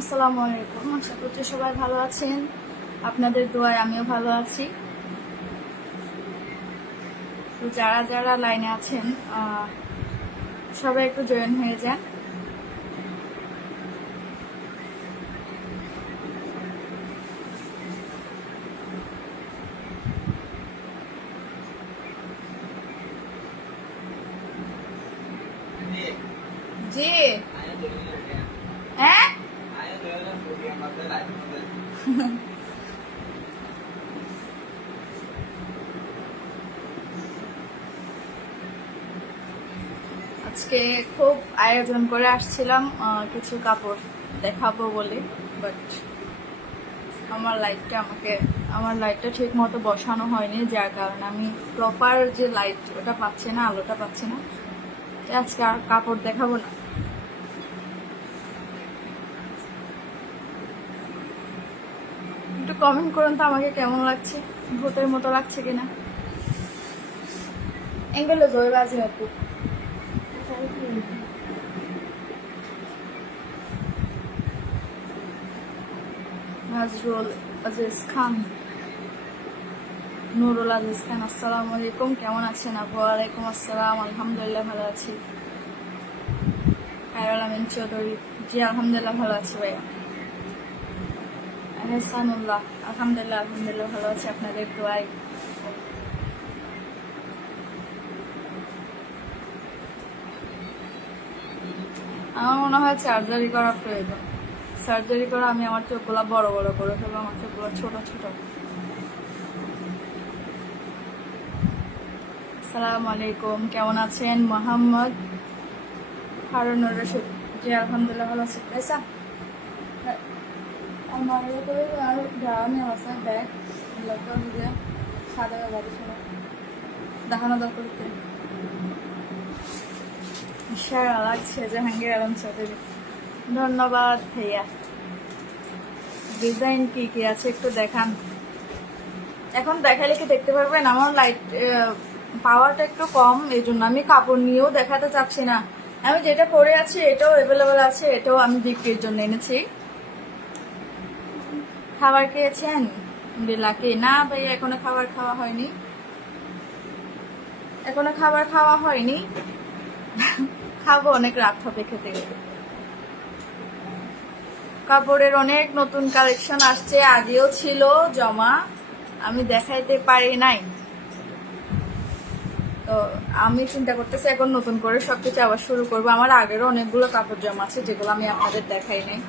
আসসালামু আলাইকুম। আশা করছি সবাই ভালো আছেন। আপনাদের দোয়ায় আমিও ভালো আছি। তো যারা যারা লাইনে আছেন সবাই একটু জয়েন হয়ে যান। জি হ্যাঁ আজকে খুব আয়োজন করে আসছিলাম কিছু কাপড় দেখাবো বলে, বাট আমার লাইটটা ঠিক মতো বসানো হয়নি, যার কারণে আমি প্রপার যে লাইট ওটা পাচ্ছি না, আলোটা পাচ্ছি না। আজকে আর কাপড় দেখাবো না। একটু কমেন্ট করুন তো আমাকে কেমন লাগছে, ভূতের মতো লাগছে কিনা। এঙ্গেলে জয় বাজে আপু। নজরুল আজিজ খান, নুরুল আজিজ খান, আসসালামু আলাইকুম, কেমন আছেন আপু? ওয়ালাইকুম আসসালাম, আলহামদুলিল্লাহ ভালো আছি। খায়রুল আমিন চৌধুরী, জি আলহামদুলিল্লাহ ভালো আছি ভাইয়া। এহসানুল্লাহ, আলহামদুলিল্লাহ ভালো আছি আপনাদের দোয়ায়। আমার মনে হয় সার্জারি করা প্রয়োজন। সার্জারি করে আমি আমার চোখগুলো বড় বড় করে ফেলবো, আমার চোখগুলো ছোট ছোট। আসসালামু আলাইকুম, কেমন আছেন? মোহাম্মদ হারুনুর রশিদ, জি আলহামদুলিল্লাহ ভালো আছি। পয়সা আমার করে আর গ্রামে আছে ব্যাগ লোক দিয়ে সাদা বাড়ি ছিল দেখানো দরকার করতে সারা লাগছে। জাহাঙ্গীর আলম চৌধুরী, ধন্যবাদ ভাইয়া। ডিজাইন কি কি আছে একটু দেখান। এখন দেখালে কি দেখতে পারবেন? আমার লাইট পাওয়ারটা একটু কম, এই জন্য আমি কাপড় নিয়েও দেখাতে চাচ্ছি না। আমি যেটা পরে আছি এটাও অ্যাভেলেবেল আছে, এটাও আমি বিক্রির জন্য এনেছি। খাবার খেয়েছেন? লাকি না ভাইয়া, এখনো খাবার খাওয়া হয়নি। খাবো, অনেক রাত হবে খেতে খেতে। কাপড়ের অনেক নতুন কালেকশন আসছে, আগেও ছিল জমা, আমি দেখাইতে পারি নাই। তো আমি চিন্তা করতেছি এখন নতুন করে সবকিছু আবার শুরু করবো। আমার আগেরও অনেকগুলো কাপড় জমা আছে যেগুলো আমি আপনাদের দেখাই নাই।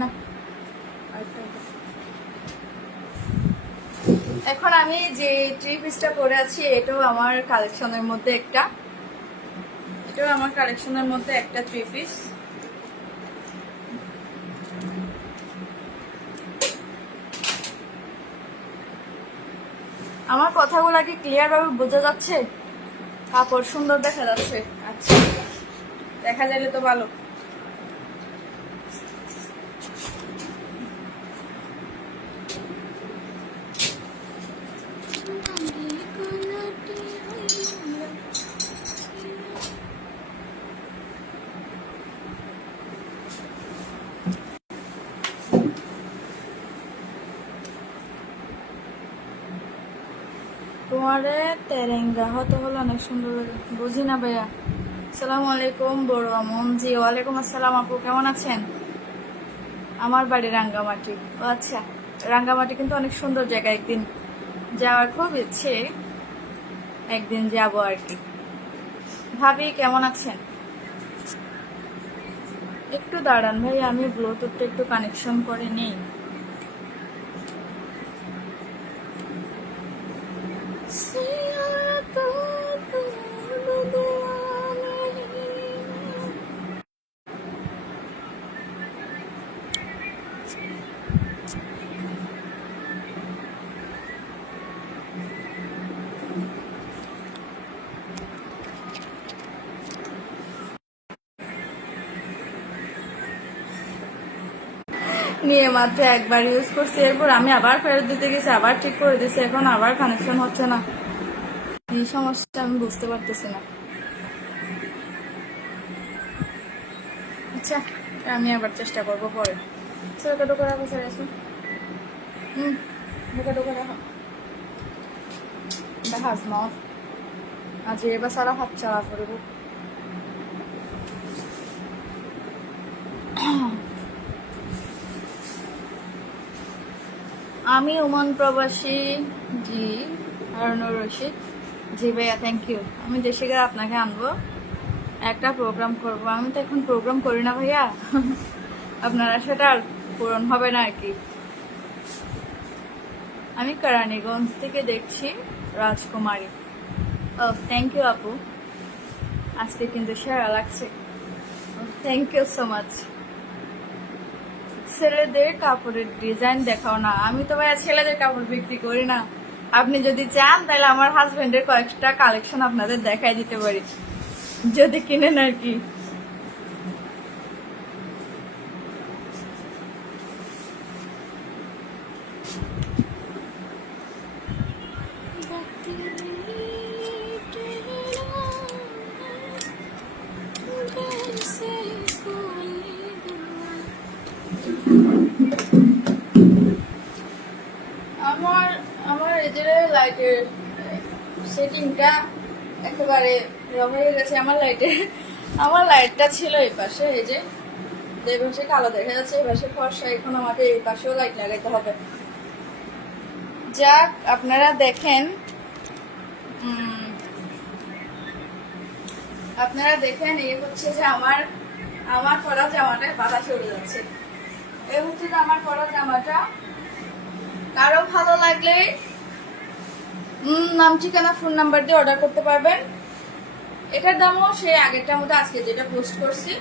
না এখন আমি যে থ্রি পিসটা পরে আছি এটাও আমার কালেকশনের মধ্যে একটা থ্রি পিস। আমার কথাগুলো কি ক্লিয়ার ভাবে বোঝা যাচ্ছে? কাপড় সুন্দর দেখা যাচ্ছে? আচ্ছা, দেখা যাইলে তো ভালো। তোমারে তেরেঙ্গা হতে হলো অনেক সুন্দর লাগে, বুঝি না ভাইয়া। আসসালামু আলাইকুম বড় আমন, জি ওয়ালাইকুম আসসালাম আপু, কেমন আছেন? আমার বাড়ি রাঙ্গামাটি। ও আচ্ছা, রাঙ্গামাটি কিন্তু অনেক সুন্দর জায়গা, একদিন যাওয়ার খুব ইচ্ছে, একদিন যাবো আর কি। ভাবি কেমন আছেন? একটু দাঁড়ান ভাই, আমি ব্লুটুথটা একটু কানেকশন করে নিই। নিয়ে মাত্র একবার ইউজ করছি, এরপর আমি আবার ফেরত দিতে গেছি, আবার ঠিক করে দিছি, এখন আবার কানেকশন হচ্ছে না। কি সমস্যা আমি বুঝতে পারতেছি না। আচ্ছা, আমি আবার চেষ্টা করবো পরে। ছোটো টোকা রাখো, স্যার আসুন। টোকা রাখো, দেখাস না আজ এবার সারা হাত চালা করবো। আমি ওমান প্রবাসী, জি। হারুনুর রশিদ, জি ভাইয়া, থ্যাংক ইউ। আমি দেশে গিয়ে আপনাকে আনবো, একটা প্রোগ্রাম করব। আমি তো এখন প্রোগ্রাম করি না ভাইয়া, আপনারা সেটা আর পূরণ হবে না আর কি। আমি কেরানীগঞ্জ থেকে দেখছি, রাজকুমারী। ও থ্যাংক ইউ আপু, আজকে কিন্তু সেরা লাগছে, থ্যাংক ইউ সো মাচ। ছেলেদের কাপড়ের ডিজাইন দেখাও না। আমি তো ভাইয়া ছেলেদের কাপড় বিক্রি করি না। আপনি যদি চান তাহলে আমার হাজবেন্ডের কয়েকটা কালেকশন আপনাদের দেখাই দিতে পারি, যদি কিনেন আর কি। আমার আমার এদের লাইটের সেটিংটা একেবারে হয়ে গেছে। আমার লাইটটা ছিল এই পাশে, এই যে এই পাশে কালো দেখা যাচ্ছে, এই পাশে ফর্সা। এখন আমাকে এই পাশেও লাইট লাগাইতে হবে। যাক, আপনারা দেখেন, এই হচ্ছে যে আমার পরা জামাটা বাতাসে উড়ে যাচ্ছে। এই হচ্ছে যে আমার পরা জামাটা। কারো ভালো লাগলে নাম, ঠিকানা, ফোন নাম্বার দিয়ে অর্ডার করতে পারবেন। এটার দামও সেই আগেরটার মতো, আজকে যেটা পোস্ট করছি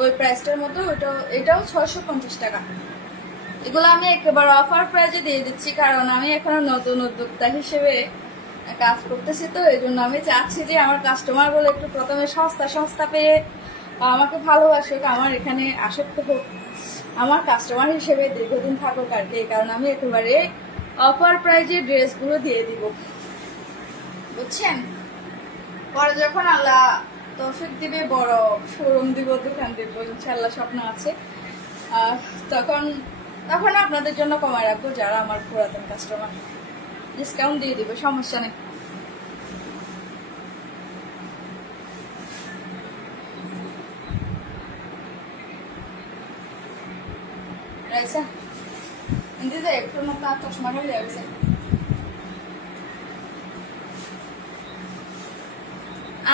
ওই প্রাইসটার মতো। এটাও 650 টাকা। এগুলো আমি একেবারে অফার প্রাইজে দিয়ে দিচ্ছি, কারণ আমি এখনো নতুন উদ্যোক্তা হিসেবে কাজ করতেছি, তো এই জন্য আমি চাচ্ছি যে আমার কাস্টমার গুলো একটু প্রথমে সস্তা পেয়ে আমাকে ভালোবাসুক, আমার এখানে আসক্ত হোক, আমার কাস্টমার হিসেবে দীর্ঘদিন থাকুক আর কি। কারণ আমি একেবারে অফার প্রাইজে ড্রেসগুলো দিয়ে দিব, বুঝছেন। পরে যখন আল্লাহ তৌফিক দিবে, বড় শোরুম দিব, দোকান দিব, ইনশাল্লাহ স্বপ্ন আছে, তখন আপনাদের জন্য কমায় রাখবো। যারা আমার পুরাতন কাস্টমার, ডিসকাউন্ট দিয়ে দিব, সমস্যা নেই।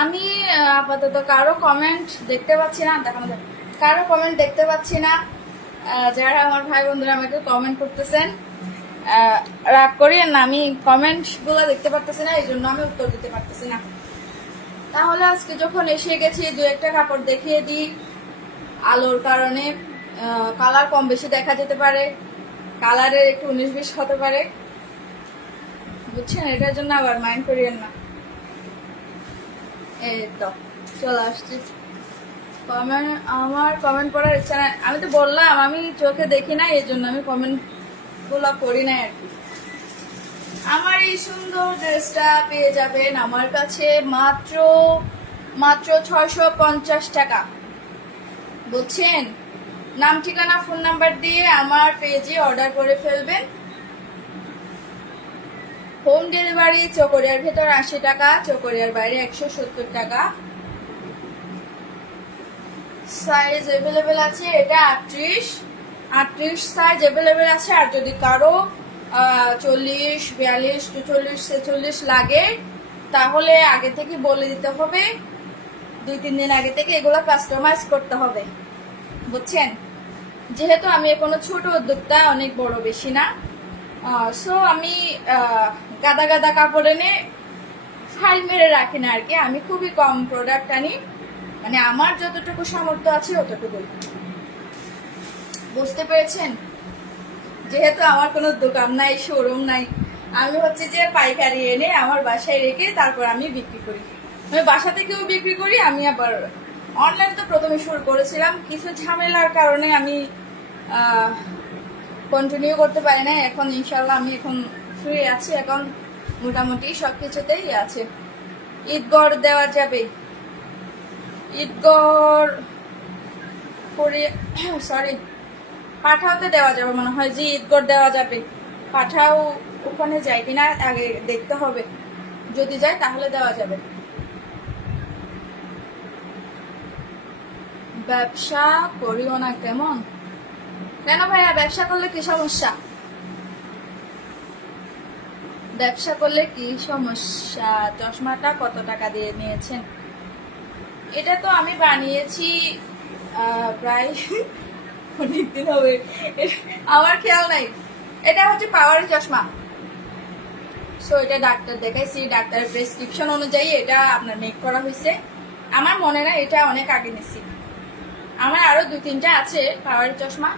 আমি আপাতত কারো কমেন্ট দেখতে পাচ্ছি না, কারো কমেন্ট দেখতে পাচ্ছি না। যারা আমার ভাই বন্ধুরা আমাকে কমেন্ট করতেছেন, রাগ করিয়েন না, আমি কমেন্ট গুলো দেখতে পারতেছি না, এই জন্য আমি উত্তর দিতে পারতেছি না। তাহলে আজকে যখন এসে গেছি, দু একটা কাপড় দেখিয়ে দিই। আলোর কারণে কালার কম বেশি দেখা যেতে পারে, কালারের একটু 19-20 হতে পারে, বুঝছেন। এটার জন্য আবার মাইন্ড করিয়েন না। এই তো চলে আসছি। আমার কমেন্ট পড়ার ইচ্ছা নাই, আমি তো বললাম আমি চোখে দেখি না, এই জন্য আমি কমেন্ট গুলো করি না আর কি। আমার এই সুন্দর ড্রেসটা পেয়ে যাবেন আমার কাছে মাত্র 650 টাকা, বুঝছেন। নাম, ঠিকানা, ফোন নাম্বার দিয়ে আমার পেজে অর্ডার করে ফেলবেন। হোম ডেলিভারি চকরিয়ার ভেতর 80 টাকা, চকরিয়ার বাইরে 170 টাকা। সাইজ अवेलेबल আছে, এটা 38 সাইজ अवेलेबल আছে। আর যদি কারো 40, 42, 44, 46 লাগে তাহলে আগে থেকে বলে দিতে হবে, 2-3 দিন আগে থেকে এগুলো কাস্টমাইজ করতে হবে, বুঝছেন। যেহেতু আমি কোনো ছোট উদ্যোক্তা, অনেক বড় বেশি না, সো আমি গাদা কাপড় এনে ফাইল মেরে রাখি না আর কি। আমি খুবই কম প্রোডাক্ট আনি, মানে আমার যতটুকু সামর্থ্য আছে অতটুকুই, বুঝতে পেরেছেন। যেহেতু আমার কোনো দোকান নাই, শোরুম নাই, আমি হচ্ছে যে পাইকারি এনে আমার বাসায় রেখে তারপর আমি বিক্রি করি। আমি বাসা থেকেও বিক্রি করি। আমি আবার অনলাইন তো প্রথমে শুরু করেছিলাম, কিছু ঝামেলার কারণে আমি কন্টিনিউ করতে পারি না। এখন ইনশাল্লাহ আমি এখন ফ্রি আছি, এখন মোটামুটি সবকিছুতেই আছে। ঈদগড় দেওয়া যাবে, ঈদগড় করে সরি পাঠাওতে দেওয়া যাবে মনে হয়, যে ঈদগড় দেওয়া যাবে। পাঠাও ওখানে যায় কিনা আগে দেখতে হবে, যদি যায় তাহলে দেওয়া যাবে। ব্যবসা করিও না কেমন? কেন ভাইয়া, ব্যবসা করলে কি সমস্যা? ব্যবসা করলে কি সমস্যা? চশমাটা কত টাকা দিয়ে নিয়েছেন? এটা তো আমি বানিয়েছি প্রায় অনেকদিন হবে, আমার খেয়াল নাই। এটা হচ্ছে পাওয়ারের চশমা। সো এটা ডাক্তার দেখাইছি, ডাক্তারের প্রেসক্রিপশন অনুযায়ী এটা আপনার মেক করা হয়েছে। আমার মনে না এটা অনেক আগে নিছি। আমার আরো 2-3টা আছে পাওয়ারের চশমা,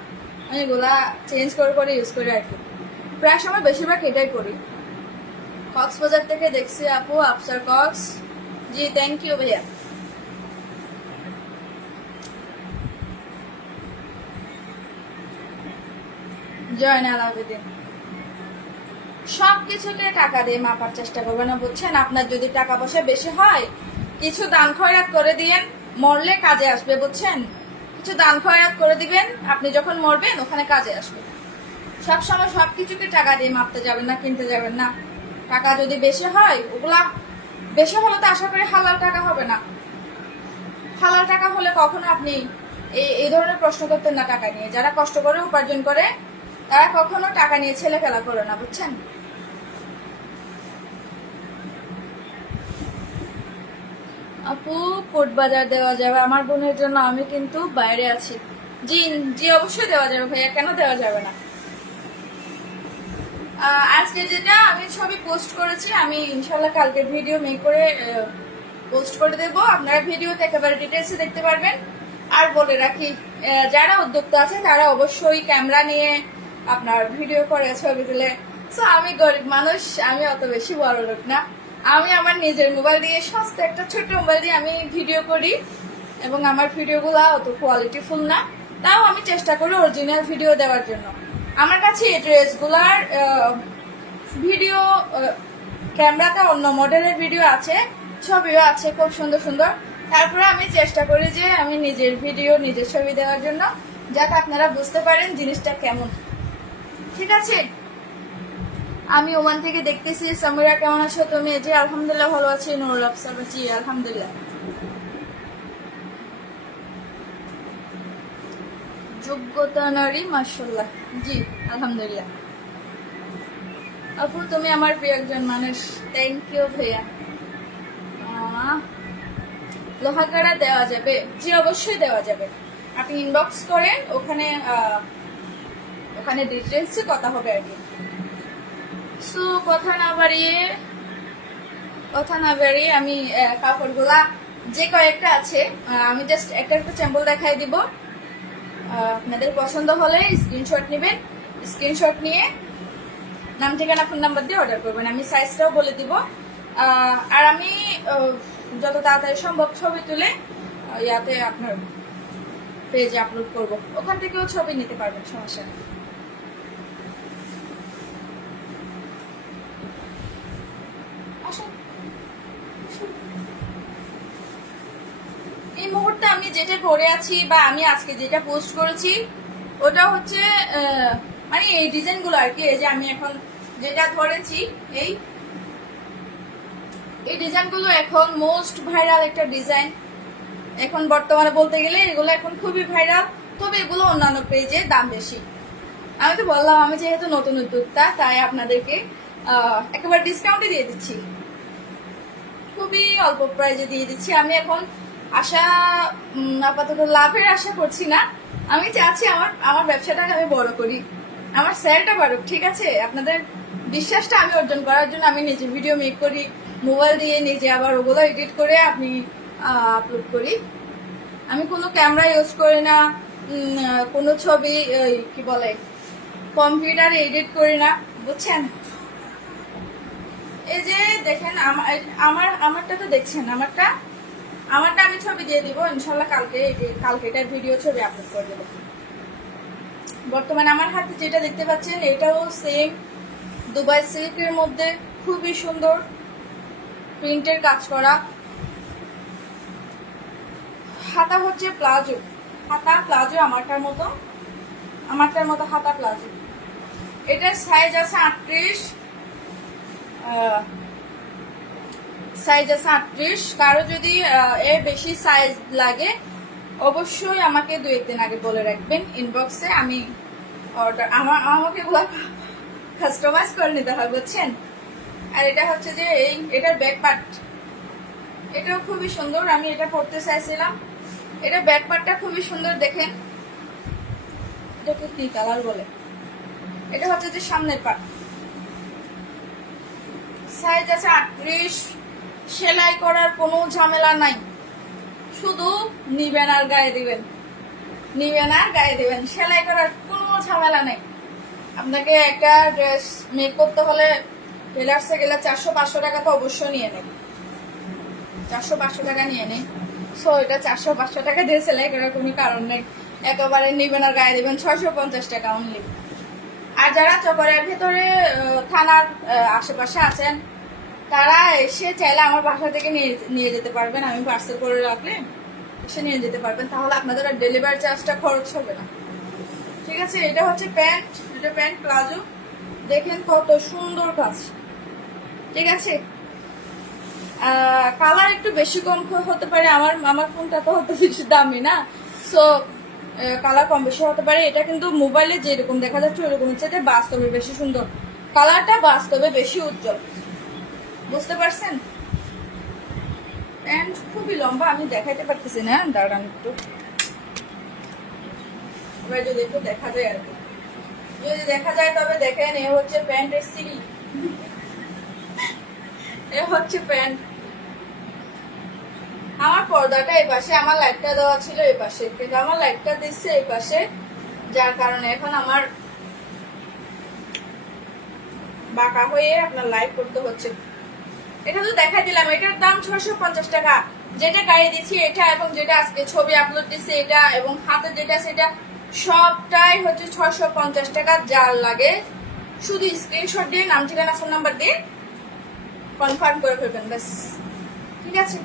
আমি এগুলা চেঞ্জ করে করে ইউজ করি আর কি। প্রায় সময় বেশিরভাগ এটাই করি। কক্সবাজার থেকে দেখছি আপু, আফসার কক্স। জি থ্যাংক ইউ ভাইয়া। জয়নাল আবেদিন, সবকিছুকে টাকা দিয়ে মাপার চেষ্টা করবেন না, বুঝছেন? আপনার যদি টাকা পয়সা বেশি হয় কিছু দান খয়রাত করে দিয়েন, মরলে কাজে আসবে, বুঝছেন? কিছু দান খয়রাত করে দিবেন, আপনি যখন মরবেন ওখানে কাজে আসবে। সবসময় সবকিছুকে টাকা দিয়ে মাপতে যাবেন না, কিনতে যাবেন না। টাকা যদি বেশি হয়, ওগুলা বেশি হলে তো আশা করি হালাল টাকা হবে না। হালাল টাকা হলে কখনো আপনি এই ধরনের প্রশ্ন করতেন না। টাকা নিয়ে যারা কষ্ট করে উপার্জন করে তারা কখনো টাকা নিয়ে ছেলে খেলা করে না, বুঝছেন? আপু কোট বাজার দেওয়া যাবে আমার বোনের জন্য, আমি কিন্তু বাইরে আছি। জি জি অবশ্যই দেওয়া যাবে ভাইয়া, কেন দেওয়া যাবে না? আজকে যেটা আমি ছবি পোস্ট করেছি, আমি ইনশাল্লাহ কালকে ভিডিও মেক করে পোস্ট করে দেব। আপনারা ভিডিওতে একেবারে ডিটেলসে দেখতে পারবেন। আর বলে রাখি, যারা উদ্যোক্তা আছে তারা অবশ্যই ক্যামেরা নিয়ে আপনার ভিডিও করে ছবি তুলে। সো আমি গরিব মানুষ, আমি অত বেশি বড় লোক না। আমি আমার নিজের মোবাইল দিয়ে, সস্তা একটা ছোট মোবাইল দিয়ে আমি ভিডিও করি, এবং আমার ভিডিওগুলো অত কোয়ালিটিফুল না। তাও আমি চেষ্টা করি অরিজিনাল ভিডিও দেওয়ার জন্য। আমার কাছে এই ড্রেসগুলার ভিডিও ক্যামেরাতে অন্য মডেলের ভিডিও আছে, ছবিও আছে খুব সুন্দর সুন্দর। তারপরে আমি চেষ্টা করি যে আমি নিজের ভিডিও, নিজের ছবি দেওয়ার জন্য, যাতে আপনারা বুঝতে পারেন জিনিসটা কেমন। ঠিক আছে? আমি ওমান থেকে দেখতেছি। সামিরা কেমন আছো তুমি? জি আলহামদুলিল্লাহ ভালো আছি। নুরুল আফসার, জি আলহামদুলিল্লাহ। যোগ্যতা নারী, মাশাআল্লাহ। জি আলহামদুলিল্লাহ। আপু তুমি আমার প্রিয় একজন মানুষ, থ্যাংক ইউ ভাইয়া। লোহাগাড়া দেওয়া যাবে? জি অবশ্যই দেওয়া যাবে। আপনি ইনবক্স করেন, ওখানে ওখানে ডিটেলসে কথা হবে আর কি। সো কথা না বাড়িয়ে আমি কাপড়গুলা যে কয়েকটা আছে আমি জাস্ট একটা একটা স্যাম্পল দেখাই দিব। আপনাদের পছন্দ হলে স্ক্রিনশট নেবেন, স্ক্রিনশট নিয়ে নাম, ঠিকানা, ফোন নাম্বার দিয়ে অর্ডার করবেন। আমি সাইজটাও বলে দিব। আর আমি যত তাড়াতাড়ি সম্ভব ছবি তুলে ইয়াতে আপনার পেজে আপলোড করব, ওখান থেকেও ছবি নিতে পারবেন, সমস্যা নেই। এই মুহূর্তে আমি যেটা পরে আছি বা আমি আজকে যেটা পোস্ট করেছি ওটা হচ্ছে মানে এই ডিজাইনগুলো আর কি। এই যে আমি এখন যেটা ধরেছি, এই ডিজাইনগুলো এখন মোস্ট ভাইরাল একটা ডিজাইন। এখন বর্তমানে বলতে গেলে এগুলো এখন খুবই ভাইরাল, তবে এগুলো অন্যান্য পেজে দাম বেশি। আমি তো বললাম আমি যেহেতু নতুন উদ্যোক্তা, তাই আপনাদেরকে একেবারে ডিসকাউন্টে দিয়ে দিচ্ছি, খুবই অল্প প্রাইজে দিয়ে দিচ্ছি। আমি এখন আপাতত লাভের আশা করছি না। আমি চাচ্ছি আমার ব্যবসাটাকে আমি বড় করি, আমার সেলটা বাড়ুক। ঠিক আছে? আপনাদের বিশ্বাসটা আমি অর্জন করার জন্য আমি নিজে ভিডিও মেক করি, মোবাইল দিয়ে নিজে, আবার ওগুলো এডিট করে আমি আপলোড করি। আমি কোনো ক্যামেরা ইউজ করি না, কোনো ছবি কি বলে কম্পিউটারে এডিট করি না, বুঝছেন? এই যে দেখেন আমারটা তো দেখছেন, আমারটা আমি ছবি দিয়ে দিব ইনশাল্লাহ কালকে এটার ভিডিও ছবি আপলোড করে দেবো। বর্তমানে আমার হাতে যেটা দেখতে পাচ্ছেন এটাও সেম দুবাই সিল্কের মধ্যে খুবই সুন্দর প্রিন্টের কাজ করা। হাতা হচ্ছে প্লাজো, হাতা প্লাজো আমারটার মতো হাতা প্লাজো। এটার সাইজ আছে 38, কারো যদি এর বেশি সাইজ লাগে অবশ্যই আমাকে 2-1 দিন আগে বলে রাখবেন ইনবক্সে, আমি অর্ডার আমাকে এগুলো কাস্টমাইজ করে নিতে হয় বুঝছেন। আর এটা হচ্ছে যে এটার ব্যাক পার্ট, এটাও খুবই সুন্দর, আমি এটা পরতে চাইছিলাম। এটা ব্যাক পার্টটা খুবই সুন্দর, দেখেন এটাকে কি কালার বলে। এটা হচ্ছে যে সামনের পার্ট, সাইজ আছে 38। সেলাই করার কোনো ঝামেলা নাই, শুধু নিবেন আর গায়ে দিবেন, সেলাই করার কোনো ঝামেলা নেই। আপনাকে একটা ড্রেস মেক করতে হলে টেলার্সে গেলে 400-500 টাকা তো অবশ্যই নিয়ে নেয়, 400-500 টাকা নিয়ে নেয়। সো এটা 400-500 টাকা দিয়ে সেলাই করার কোনো কারণ নেই, একেবারে নিবেন আর গায়ে দিবেন 650 টাকা অনলি। আর যারা চকরের ভেতরে থানার আশেপাশে আছেন তারা এসে চাইলে আমার বাসা থেকে নিয়ে যেতে পারবেন, আমি পার্সেল করে রাখলে এসে নিয়ে যেতে পারবেন, তাহলে আপনাদের আর ডেলিভারি চার্জটা খরচ হবে না। ঠিক আছে, এটা হচ্ছে প্যান্ট, এটা প্যান্ট প্লাজো, দেখেন কত সুন্দর কাজ। ঠিক আছে, কালার একটু বেশি কম হতে পারে, আমার ফোনটা তো হতে বেশি দামি না, সো কালার কম বেশি হতে পারে। এটা কিন্তু মোবাইলে যেরকম দেখা যাচ্ছে ওইরকম হচ্ছে, এটা বাস্তবে বেশি সুন্দর, কালারটা বাস্তবে বেশি উজ্জ্বল, বুঝতে পারছেন। প্যান্ট খুবই লম্বা, আমি দেখাইতে পারতেছি না, দাঁড়ান একটু, এবার যদি একটু দেখা যায় আর কি, যদি দেখা যায় তবে দেখেন। এ হচ্ছে প্যান্টের সিঁড়ি, এ হচ্ছে প্যান্ট। আমার পর্দাটা এই পাশে, আমার লাইটটা দেওয়া ছিল এই পাশে, কিন্তু আমার লাইটটা দিচ্ছে এই পাশে, যার কারণে এখন আমার বাঁকা হয়ে আপনার লাইভ করতে হচ্ছে। এটা তো দেখাই দিলাম, এটার দাম 650 টাকা। যেটা গায়ে দিচ্ছি এটা এবং যেটা আজকে ছবি আপলোড দিচ্ছি এটা এবং হাতে যেটা সেটা সবটাই হচ্ছে 650 টাকা। যার লাগে শুধু স্ক্রিনশট দিয়ে নাম ঠিকানা ফোন নাম্বার দিয়ে কনফার্ম করে ফেলবেন, ব্যাস। ঠিক আছে,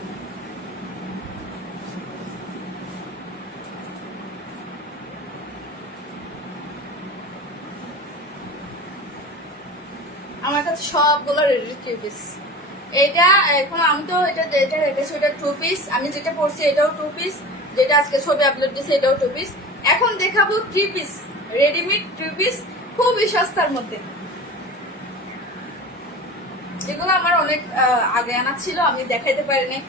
আমার কাছে সবগুলো রেডি 3 পিস। এটা এখন আমি তো এটা রেখেছি, ওটা 2 পিস, আমি যেটা পরছি এটাও 2 পিস, যেটা আজকে ছবি আপলোড দিয়েছি এটাও 2 পিস। এখন দেখাবো 3 পিস, রেডিমেড 3 পিস, খুবই সস্তার মধ্যে। এগুলো আমার অনেক আগে আনা ছিল, আমি দেখাইতে পারিনি।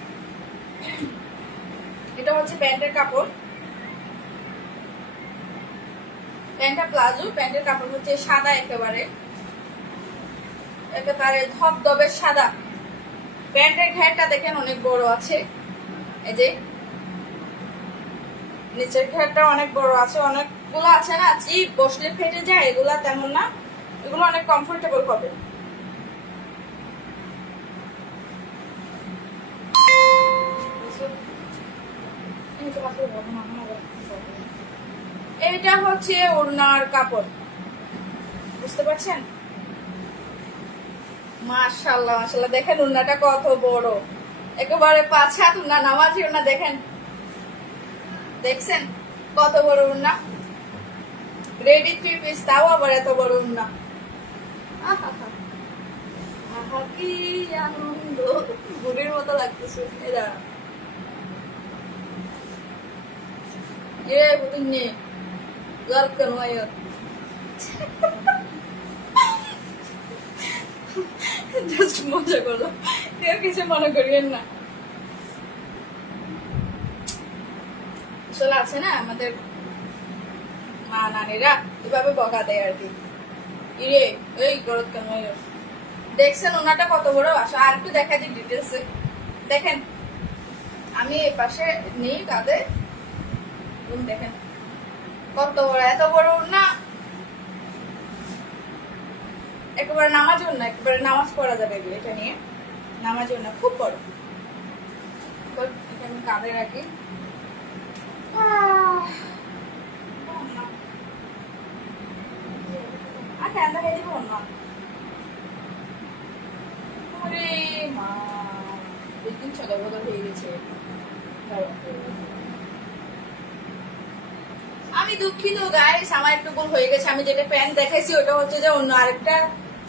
এটা হচ্ছে প্যান্টের কাপড়, প্যান্টটা প্লাজো, প্যান্টের কাপড় হচ্ছে সাদা, একেবারে ধবধবে সাদা। প্যান্টের ঘেরটা দেখেন অনেক বড় আছে, এই যে নিচের ঘেরটা অনেক বড় আছে, অনেকগুলো আছে না চিপ বসলে ফেটে যায়, এগুলা তেমন না, এগুলো অনেক কমফোর্টেবল হবে। এটা হচ্ছে ওড়নার কাপড়, বুঝতে পারছেন। মাশাআল্লাহ মাশাআল্লাহ, দেখেন ওড়নাটা কত বড়, একেবারে 5 হাত ওড়না, নামাজি ওড়না, দেখেন, দেখছেন কত বড় ওড়না, রেডি 3 পিস, তাও আবার এত বড় ওড়না। আহা কি আনন্দ, বুড়ির মতো লাগতেছে। এরা বুঝুন নি দরকার নয়, জাস্ট মজা করলাম, কেউ কিছু মনে করিয়েন না। আসলে আছে না আমাদের মা নানিরা এভাবে বকা দেয় আর কি, ইরে এই গরত কেন। দেখছেন ওনাটা কত বড়, আসা আর একটু দেখা দিই ডিটেলসে। দেখেন আমি এই পাশে নেই কাঁধে, দেখেন কত বড়, এত বড় না, একেবারে নামাজ না, একেবারে নামাজ পড়া যাবে এটা নিয়ে, নামাজ না, খুব বড়। আমি কাঁধে রাখি, ফ্যান দেখাই দিব না। আরে মা, 2-3 সকাল বদল হয়ে গেছে। আমি দুঃখিত গাইস, আমার একটু ভুল হয়ে গেছে। আমি যেটা প্যান্ট দেখাইছি ওটা হচ্ছে যে অন্য আরেকটা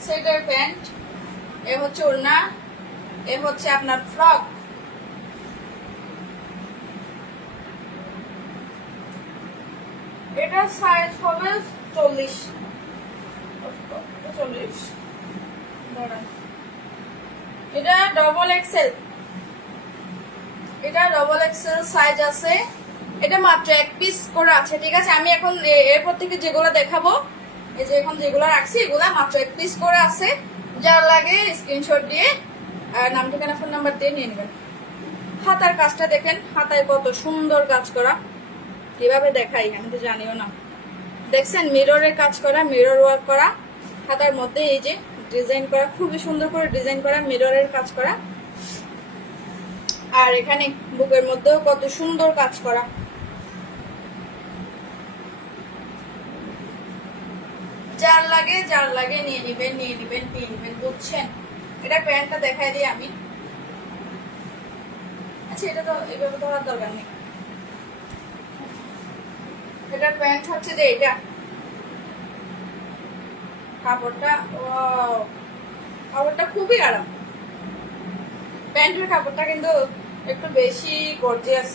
সেটের প্যান্ট। এ হচ্ছে ওড়না, এ হচ্ছে আপনার ফ্রক। এটা সাইজ হবে 40। এটা ডবল এক্সেল, এটা ডবল এক্সেল সাইজ আছে। এটা মাত্র 1 পিস করে আছে, ঠিক আছে। আমি এখন এরপর থেকে যেগুলো দেখাবো, এই যে এখন যেগুলো রাখছি এগুলা মাত্র 1 পিস করে আছে। যার লাগে স্ক্রিনশট দিয়ে নাম ঠিকানা ফোন নাম্বার দিয়ে নিয়ে নেবেন। হাতার কাজটা দেখেন, হাতায় কত সুন্দর কাজ করা। কিভাবে দেখাই আমি তো জানিও না। দেখছেন মিররের কাজ করা, মিরর ওয়ার্ক করা। হাতার মধ্যে এই যে ডিজাইন করা, খুবই সুন্দর করে ডিজাইন করা, মিররের কাজ করা। আর এখানে বুকের মধ্যেও কত সুন্দর কাজ করা। যার লাগে নিয়ে নিবেন, বুঝছেন। এটা প্যান্টটা দেখাই দিই আমি। আচ্ছা, এটা তো এভাবে ধরার দরকার নেই। এটার প্যান্ট হচ্ছে যে এটা কাপড়টা খুবই আরাম। প্যান্টের কাপড়টা কিন্তু একটু বেশি গর্জিয়াস।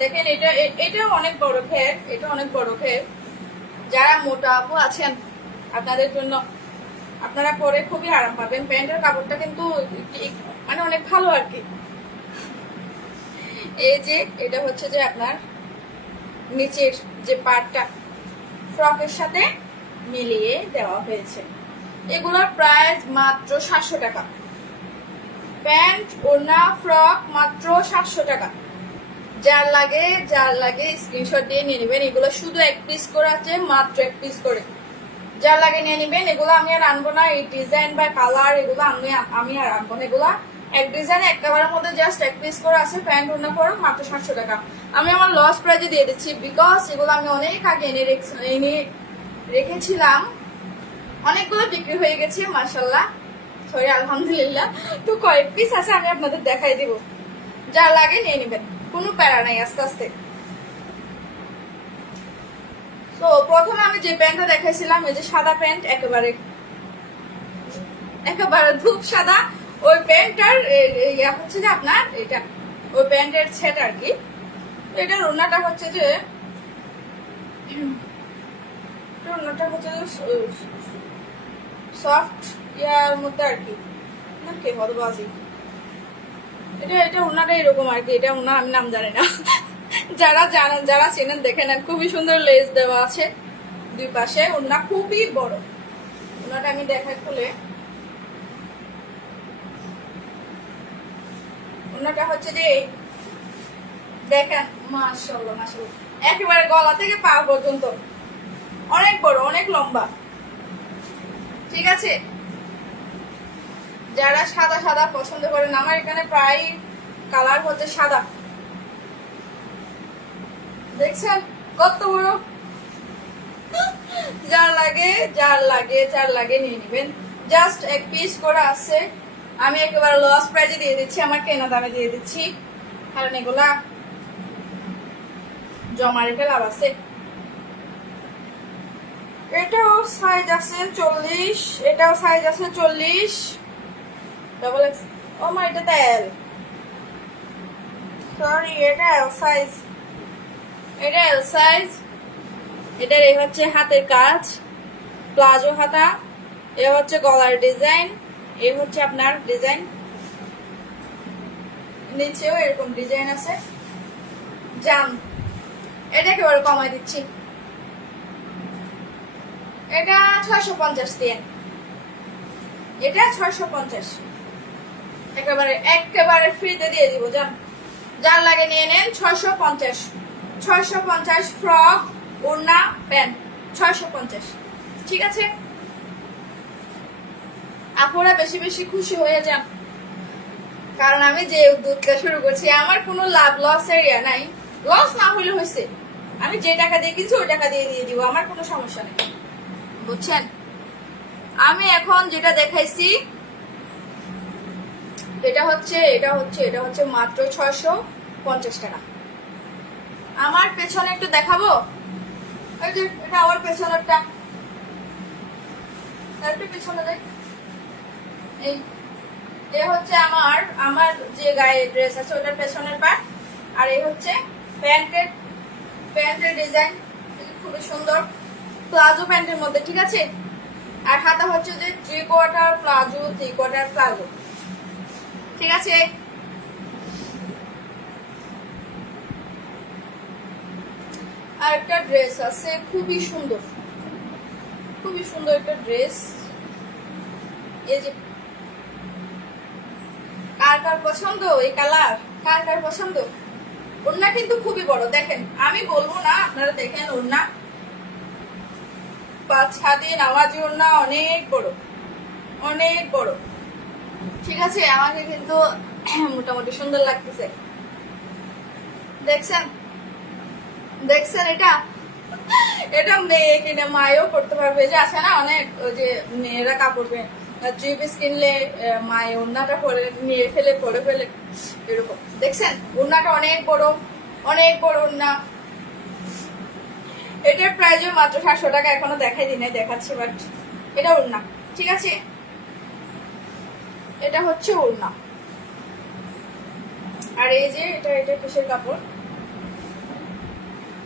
দেখেন এটা অনেক বড় ঘের, এটা অনেক বড় ঘের। যারা মোটা আপু আছেন আপনাদের জন্য, আপনারা পরে খুবই আরাম পাবেন। প্যান্টের কাপড়টা কিন্তু মানে অনেক ভালো আর কি। এই যে এটা হচ্ছে যে আপনার নিচের যে পার্টটা ফ্রকের সাথে মিলিয়ে দেওয়া হয়েছে। এগুলোর প্রাইস মাত্র 700 টাকা। প্যান্ট ওড়না ফ্রক মাত্র 700 টাকা। যার লাগে স্ক্রিনশট দিয়ে নিয়ে নেবেন। এগুলো শুধু 1 পিস করে আছে, মাত্র 1 পিস করে। যার লাগে নিয়ে নেবেন। এগুলো আমি আর আনবো না, এই ডিজাইন বা কালার এগুলো আমি আর আনবো না। এগুলো এক ডিজাইন একেবারের মধ্যে জাস্ট 1 পিস করে আছে। প্যান্ট ওড়না ফ্রক মাত্র 700 টাকা। আমি আমার লস প্রাইজে দিয়ে দিচ্ছি, বিকজ এগুলো আমি অনেক আগে এনে রেখেছিলাম। অনেকগুলো বিক্রি হয়ে গেছে মাশাআল্লাহ, সরি আলহামদুলিল্লাহ। তো কয়েক পিস আছে, আমি আপনাদের দেখাই দিব। যা লাগে নিয়ে নেবেন, কোনো প্যারা নাই। আস্তে আস্তে। তো প্রথমে আমি যে প্যান্টটা দেখাইছিলাম, এই যে সাদা প্যান্ট, একেবারে ধূপ সাদা। ওই প্যান্টটার হচ্ছে যে আপনার এটা ওই প্যান্টের সেট আর কি। এটার ওড়নাটা হচ্ছে যে সফট ইয়ার মধ্যে আর কি। কে হদবাজি এটা ওনারা এরকম আর কি। এটা ওনার আমি নাম জানি না। যারা জানেন, যারা চেনেন দেখে নেন। খুবই সুন্দর লেস দেওয়া আছে দুই পাশে। ওনা খুবই বড়। ওনাটা আমি দেখাই খুলে। ওনাটা হচ্ছে যে দেখেন, মাশাআল্লাহ মাশাআল্লাহ, একেবারে গলা থেকে পা পর্যন্ত অনেক বড়, অনেক লম্বা, ঠিক আছে। যারা সাদা সাদা পছন্দ করেন, আমার এখানে প্রায় কালার হচ্ছে সাদা। দেখছেন কত বড়। যার লাগে নিয়ে নেবেন। জাস্ট 1 পিস করে আছে। আমি একেবারে লস প্রাইজে দিয়ে দিচ্ছি, আমার কেনা দামে দিয়ে দিচ্ছি, কারণ এগুলা জমা রেখে লাভ আছে। এটাও সাইজ আছে 40, এটাও সাইজ আছে 40। ডবল এক্স, ও মা, এটা তেল, সরি, এটা এল সাইজ। এটা এল সাইজ। এটার এই হচ্ছে হাতের কাজ, প্লাজো হাতা। এ হচ্ছে গলার ডিজাইন, এ হচ্ছে আপনার ডিজাইন। নিচেও এরকম ডিজাইন আছে। জাম, এটা একেবারে কমাই দিচ্ছি। এটা 650 দিয়ে, এটা 650 একেবারে ফ্রিতে দিয়ে দিব। জান, যার লাগে নিয়ে নেন। 650 ফ্রক ওড়না প্যান্ট 650, ঠিক আছে। আপনারা বেশি বেশি খুশি হয়ে যান, কারণ আমি যে উদ্যোগটা শুরু করছি, আমার কোনো লাভ লস এরিয়া নাই। লস না হইলে হয়েছে, আমি যে টাকা দিয়ে কিনছি ওই টাকা দিয়ে দিব, আমার কোনো সমস্যা নেই, বুঝছেন। আমি এখন যেটা দেখাইছি এটা হচ্ছে মাত্র 650 টাকা। আমার পেছনে একটু দেখাবো, এই যে এটা আমার পেছনেরটা, একটু পেছনে দেখ। এই হচ্ছে আমার যে গায়ে ড্রেস আছে ওটার পেছনের পার্ট, আর এই হচ্ছে প্যান্টের ডিজাইন, খুবই সুন্দর প্লাজো প্যান্টের মধ্যে, ঠিক আছে। আর হাতা হচ্ছে যে 3/4 প্লাজো, ঠিক আছে। আর একটা ড্রেস আছে খুবই সুন্দর একটা ড্রেস, এই যে কার পছন্দ এই কালার, কার পছন্দ। ওড়না কিন্তু খুবই বড়, দেখেন আমি বলবো না, আপনারা দেখেন ওড়না 5 দিন নামাজি ওড়না, অনেক বড়, ঠিক আছে। আমাকে কিন্তু মোটামুটি সুন্দর লাগতেছে, দেখছেন এটা মেয়ে কিনে মায়েও করতে পারবে, যে আছে না অনেক, ওই যে মেয়েরা কাপড় 3 পিস কিনলে মায়ে ওড়নাটা পরে নিয়ে ফেলে পরে ফেলে, এরকম। দেখছেন ওড়নাটা অনেক বড় ওড়না। এটার প্রাইস মাত্র 700 টাকা, এখনো দেখাই দিই নাই, দেখাচ্ছি, বাট এটা ওড়না, ঠিক আছে। এটা হচ্ছে ওড়না। আর এই যে এটা কিসের কাপড়,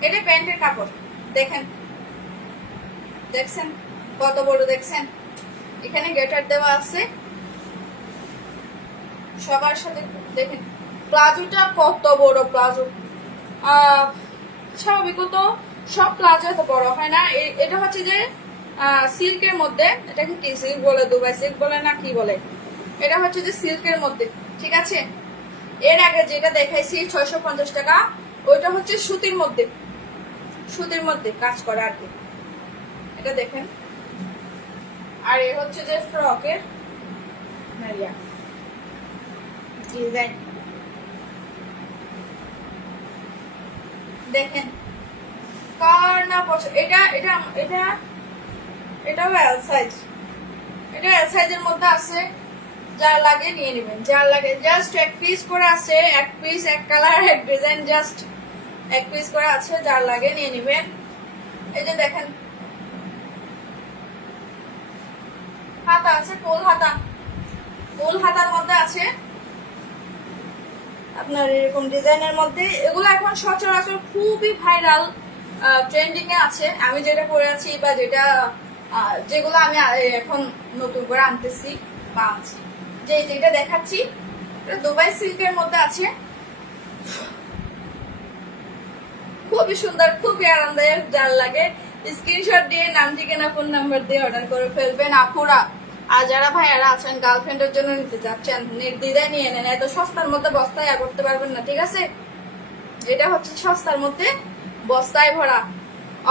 এটা প্যান্টের কাপড়, দেখছেন কত বড়, দেখছেন এখানে গেটার দেওয়া আছে সবার সাথে, দেখেন প্লাজোটা কত বড় প্লাজো। স্বাভাবিকত সব প্লাজো এত বড় হয় না, এটা হচ্ছে যে সিল্কের মধ্যে, এটাকে কি সিল্ক বলে, দুবাই সিল্ক বলে না কি বলে, এটা হচ্ছে যে সিল্কের মধ্যে, ঠিক আছে। এর আগে যেটা দেখাইছি 650 টাকা, ওইটা হচ্ছে সুতির মধ্যে কাজ করা আর কি, এটা দেখেন। আর এ হচ্ছে যে ফ্রকের ডিজাইন, দেখেন কার না পছন্দ। এটাও এল সাইজ, এটা এল সাইজের মধ্যে আছে, যার লাগে নিয়ে নেবেন, যার লাগে। জাস্ট 1 পিস করে আছে, 1 piece 1 colour 1 design, just 1 piece করে আছে, যার লাগে নিয়ে নেবেন। এই যে দেখেন হাতা আছে, ফুল হাতার মধ্যে আছে আপনার এরকম ডিজাইনের মধ্যে। এগুলো এখন সচরাচর খুবই ভাইরাল, ট্রেন্ডিং এ আছে। আমি যেটা পরে আছি বা যেগুলো আমি এখন নতুন করে আনতেছি বা আনছি, যেটা দেখাচ্ছি এটা দুবাই সিল্কের মধ্যে আছে, খুবই সুন্দর, খুবই আরামদায়ক। যার লাগে স্ক্রিনশট দিয়ে নাম ঠিকানা ফোন নাম্বার দিয়ে অর্ডার করে ফেলবেন আপুরা। আর যারা ভাইয়ারা আছেন গার্লফ্রেন্ডের জন্য নিতে যাচ্ছেন, নির্দ্বিধায় নিয়ে নেন, এত সস্তার মধ্যে বস্তায় করতে পারবেন না, ঠিক আছে। এটা হচ্ছে সস্তার মধ্যে বস্তায় ভরা,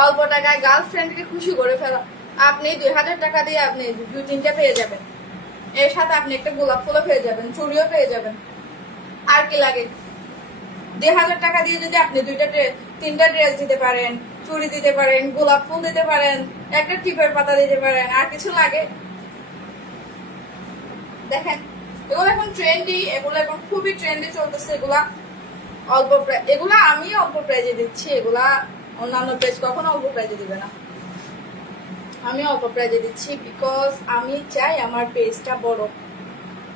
অল্প টাকায় গার্লফ্রেন্ডকে খুশি করে ফেলা। আপনি 2000 টাকা দিয়ে আপনি 2-3টা পেয়ে যাবেন, এর সাথে আপনি একটা গোলাপ ফুলও পেয়ে যাবেন, চুড়িও পেয়ে যাবেন, আর কি লাগে। 2000 টাকা দিয়ে যদি আপনি 2-3টা ড্রেস দিতে পারেন, চুড়ি দিতে পারেন, গোলাপ ফুল দিতে পারেন, একটা টিপের পাতা দিতে পারেন, আর কিছু লাগে। দেখেন এগুলো এখন ট্রেন্ডি, এগুলো এখন খুবই ট্রেন্ডি চলতেছে। এগুলা আমি অল্প প্রাইজে দিচ্ছি, এগুলা অন্যান্য পেজ কখনো অল্প প্রাইজে দিবে না। আমি অল্প প্রাইজে দিচ্ছি বিকজ আমি চাই আমার পেজটা বড়,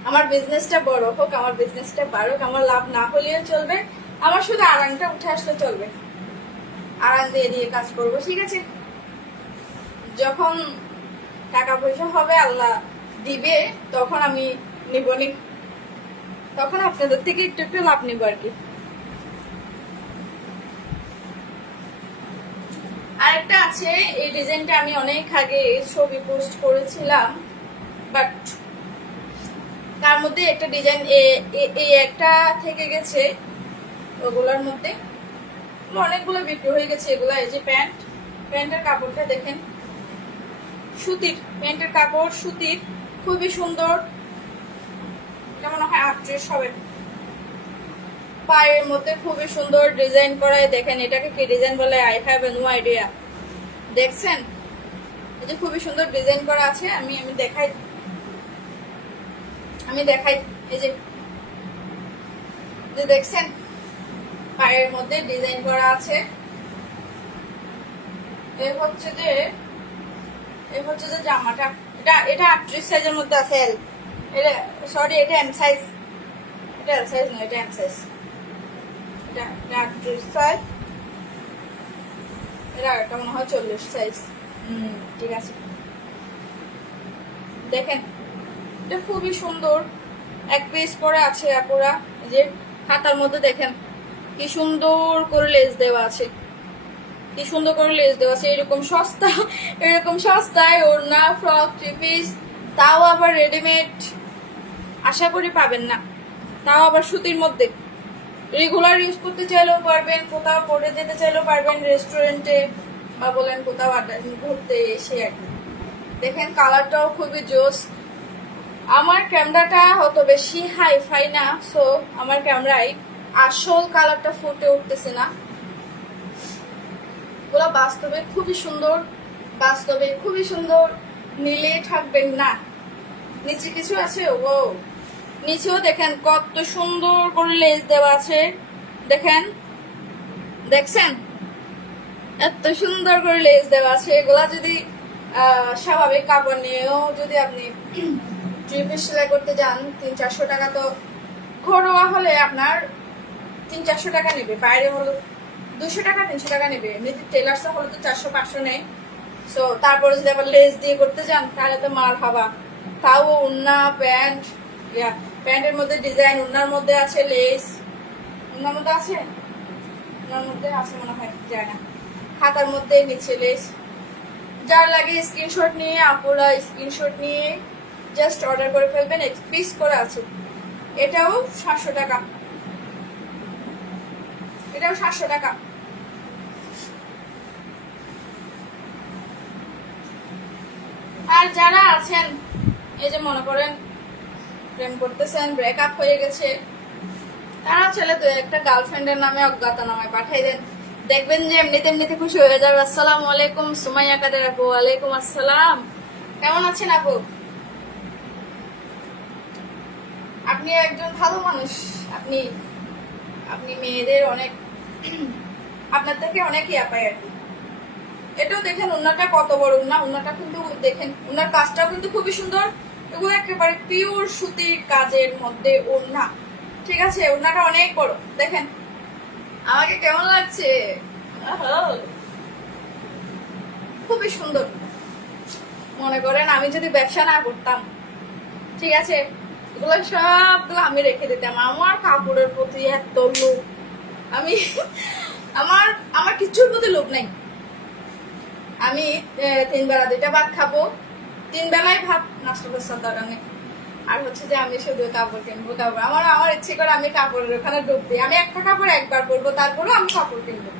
আমার বিজনেসটা বড় হোক, আমার বিজনেসটা বাড়ুক, আমার লাভ না হলেও চলবে, আমার শুধু আরামটা উঠে আসলে চলবে, আরাম দিয়ে কাজ করবো, ঠিক আছে। যখন টাকা পয়সা হবে আল্লাহ দিবে তখন আমি নিবনি, তখন আপনাদের থেকে একটু লাভ নিব আর কি। আরেকটা আছে, এই ডিজাইনটা আমি অনেক আগে ছবি পোস্ট করেছিলাম, বাট তার মধ্যে একটা ডিজাইন এই একটা থেকে গেছে, ওগুলোর মধ্যে অনেকগুলো বিক্রি হয়ে গেছে। এগুলা এই যে প্যান্টের কাপড়টা দেখেন, সুতির প্যান্টের কাপড়, সুতির, খুবই সুন্দর। এটা মনে হয় 38 হবে, পায়ের মধ্যে খুবই সুন্দর ডিজাইন করায়। দেখেন এটাকে কি ডিজাইন বলে, আই হ্যাভ নো আইডিয়া। দেখছেন এই যে খুবই সুন্দর ডিজাইন করা আছে। আমি দেখাই এই যে দেখছেন পায়ের মধ্যে ডিজাইন করা আছে। এই হচ্ছে যে জামাটা, এটা 38 সাইজের মধ্যে আছে। এল, এটা সরি এটা এম সাইজ, এটা এল সাইজ নয়, এটা এম সাইজ। এটা 38 সাইজ, এটা মনে হয় 40 সাইজ। ঠিক আছে। দেখেন এটা খুবই সুন্দর, এক পিস করে আছে আপুরা। এই যে হাতার মধ্যে দেখেন কি সুন্দর করে লেস দেওয়া আছে, কি সুন্দর করে লেস দেওয়া আছে। এরকম সস্তায় ওড়না, ফ্রক, থ্রি পিস, তাও আবার রেডিমেড আশা করি পাবেন না, তাও আবার সুতির মধ্যে। রেগুলার ইউজ করতে চাইলেও পারবেন, কোথাও পরে যেতে চাইলেও পারবেন, রেস্টুরেন্টে বা বলেন কোথাও আড্ডা ঘুরতে এসে আর কি। দেখেন কালারটাও খুবই জোস। আমার ক্যামেরাটা অত বেশি হাই ফাই না, সো আমার ক্যামেরায় আসল কালারটা ফুটে উঠতেছে না। ওগুলো বাস্তবে খুবই সুন্দর, নিলে থাকবেন না। নিচে কিছু আছে, ও নিচেও দেখেন কত সুন্দর করে লেস দেওয়া আছে। দেখছেন এত সুন্দর করে লেস দেওয়া আছে। এগুলা যদি স্বাভাবিক কাপড় নিয়েও যদি আপনি থ্রি পিস সেলাই করতে যান, 300-400 টাকা, তো ঘরোয়া হলে আপনার 300-400 টাকা নেবে, বাইরে হলো 200 টাকা 300 টাকা নেবে। এমনিতে টেলার্স হলে তো 400-500 নেয়। সো তারপরে যদি আবার লেস দিয়ে করতে যান তাহলে তো মার খাবা। তাও ওড়না, প্যান্টের মধ্যে ডিজাইন, ওড়নার মধ্যে আছে লেস, ওড়নার মধ্যে আছে মনে হয়, যায় না, হাতার মধ্যে নিচে লেস। যার লাগে স্ক্রিনশট নিয়ে আপুরা জাস্ট অর্ডার করে ফেলবেন। এক পিস করে আছে। এটাও 700 টাকা, আর যারা আছেন এই যে মনে করেন প্রেম করতেছেন, ব্রেকআপ হয়ে গেছে, তারা ছেলে তো একটা গার্লফ্রেন্ডের নামে অজ্ঞাতনামায় পাঠিয়ে দেন, দেখবেন যে এমনিতে খুশি হয়ে যাবে। আসসালামু আলাইকুম সুমাইয়া কাদের আপু। ওয়ালাইকুম আসসালাম। কেমন আছেন আপু? আপনি একজন ভালো মানুষ। আপনি মেয়েদের অনেক, আপনার থেকে অনেক ইয়া পায় আর কি। এটাও দেখেন ওড়নাটা কত বড় ওড়নাটা কিন্তু দেখেন, ওড়নার কাজটাও কিন্তু খুবই সুন্দর। এগুলো একেবারে পিওর সুতির কাজের মধ্যে ওড়না। ঠিক আছে, ওড়নাটা অনেক বড়। দেখেন আমাকে কেমন লাগছে, খুবই সুন্দর। মনে করেন আমি যদি ব্যবসা না করতাম, ঠিক আছে, এগুলো সবগুলো আমি রেখে দিতাম। আমার কাপড়ের প্রতি এত লোভ, আমার কিছুর প্রতি লোভ নাই। আমি 3 বেলা 2টা ভাত খাবো, 3 বেলায় ভাত, নাস্তা করতে দরকার নেই। আর হচ্ছে যে আমি শুধু কাপড় কিনবো, আমার ইচ্ছে করে আমি কাপড়ের ওখানে ডুব দিই। আমি একটা কাপড় একবার পরবো, তারপরেও আমি কাপড় কিনবো।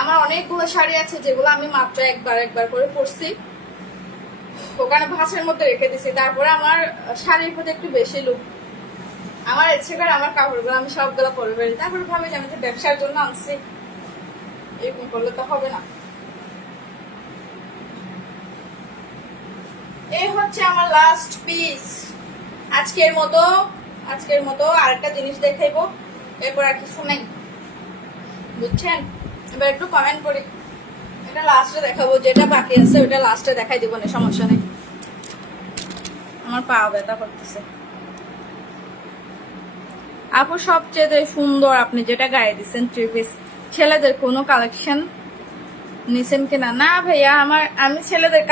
আমার অনেকগুলো শাড়ি আছে যেগুলো আমি মাত্র একবার করে পরছি, ওখানে ভাঁজের মধ্যে রেখে দিছি। তারপরে আমার শাড়ির প্রতি একটু বেশি লোভ। আমার ইচ্ছে করে আমার কাপড়গুলো আমি সবগুলো পরে বেরি। তারপরে ভাবি যে আমি যে ব্যবসার জন্য আনছি, এরকম করলে তো হবে না। এই হচ্ছে আমার লাস্ট পিস আজকের মতো। আরেকটা জিনিস দেখাইবো, এরপর আর কিছু নেই, বুঝছেন? এবার একটু কমেন্ট করি। এটা লাস্টে দেখাবো, যেটা বাকি আছে ওটা লাস্টে দেখাই দিব না, সমস্যা নেই। আমার পা ব্যথা করতেছে। আপু সবচেয়ে সুন্দর আপনি যেটা গায়ে দিচ্ছেন থ্রি পিস, ছেলেদের কোনো কালেকশন নিছেন কিনা? না ভাইয়া, আমি ছেলেদের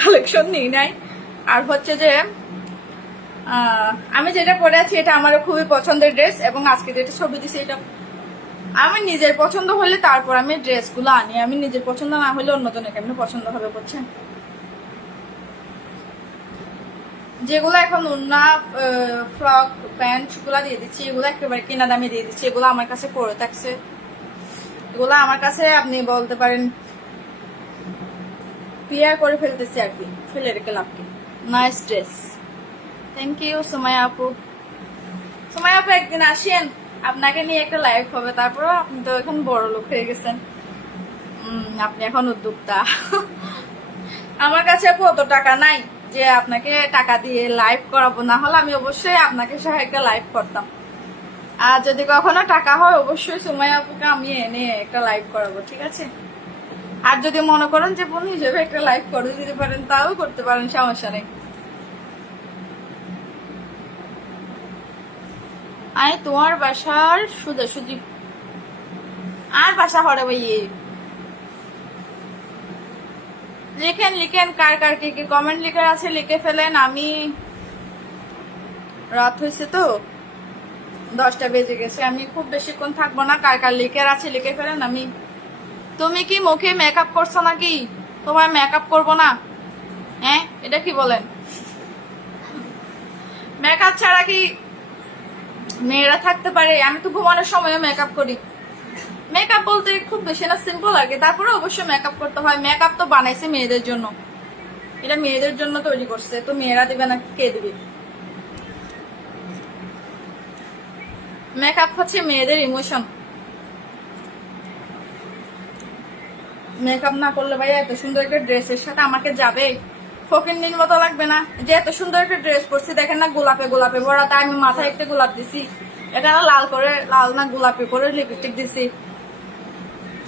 কালেকশন নিই নাই। আর হচ্ছে যে আমি যেটা পরে আছি এটা আমার খুবই পছন্দের ড্রেস, এবং আজকে যেটা ছবি দিছি এটা আমার নিজের পছন্দ হলে তারপর আমি ড্রেসগুলো আনি। আমি নিজের পছন্দ না হলে অন্যজনের কেমন পছন্দ হবে, বুঝছেন? যেগুলো এখন ওড়না, ফ্রক, প্যান্ট গুলা দিয়ে দিচ্ছি, এগুলো একেবারে কেনা দামে দিয়ে দিচ্ছি। এগুলো আমার কাছে পরে থাকছে, এগুলো আমার কাছে আপনি বলতে পারেন পিয়ার করে ফেলতেছি আর কি, ফেলে রেখে লাভ কি। Nice dress, thank you Sumaiya আপু। একদিন আসেন, আপনাকে নিয়ে একটা লাইভ হবে, তারপরে আপনি তো এখন বড় লোক হয়ে গেছেন। আপনি এখন উদ্যোক্তা। আমার কাছে অত টাকা নাই যে আপনাকে টাকা দিয়ে লাইভ করাবো, না হলে আমি অবশ্যই আপনাকে সহ একটা লাইভ করতাম। আর যদি কখনো টাকা হয় অবশ্যই সুমাইয়া আপুকে আমি এনে একটা লাইভ করাবো, ঠিক আছে? আর যদি মনে করেন যে বোন হিসেবে একটা লাইভ করে দিতে পারেন তাও করতে পারেন, সমস্যা নেই। আই তোমার বাসার সোজাসুজি আর বাসা হরে ভাইয়ে লিখেন লিখেন, কার কার কি কি কমেন্ট লিখে আছে লিখে ফেলেন। আমি রাত হয়েছে তো 10টা বেজে গেছে, আমি খুব বেশিক্ষণ থাকবো না। কার কার লিখে আছে লিখে ফেলেন। আমি তুমি কি মুখে মেকআপ করছো নাকি? তোমার মেকআপ করবো না? হ্যাঁ, এটা কি বলেন? মেকআপ ছাড়া কি মেয়েরা থাকতে পারে? আমি তো ঘুমানোর সময় মেকআপ করি। মেকআপ বলতে খুব বেশি না, সিম্পল আর কি। তারপরে অবশ্যই মেকআপ করতে হয়। মেকআপ তো বানাইছে মেয়েদের জন্য, এটা মেয়েদের জন্য তৈরি করছে, তো মেয়েরা দিবে না কে দিবে? মেকআপ হচ্ছে মেয়েদের ইমোশন। মেকআপ না করলে ভাইয়া এত সুন্দর একটা ড্রেসের সাথে আমাকে যাবে? ফকিন্নির মতো লাগবে না যে এত সুন্দর একটা ড্রেস পরছি, দেখেন না গোলাপে গোলাপে ভরা, তাই আমি মাথায় একটা গোলাপ দিছি, এখানে লাল করে, লাল না গোলাপি করে লিপস্টিক দিছি।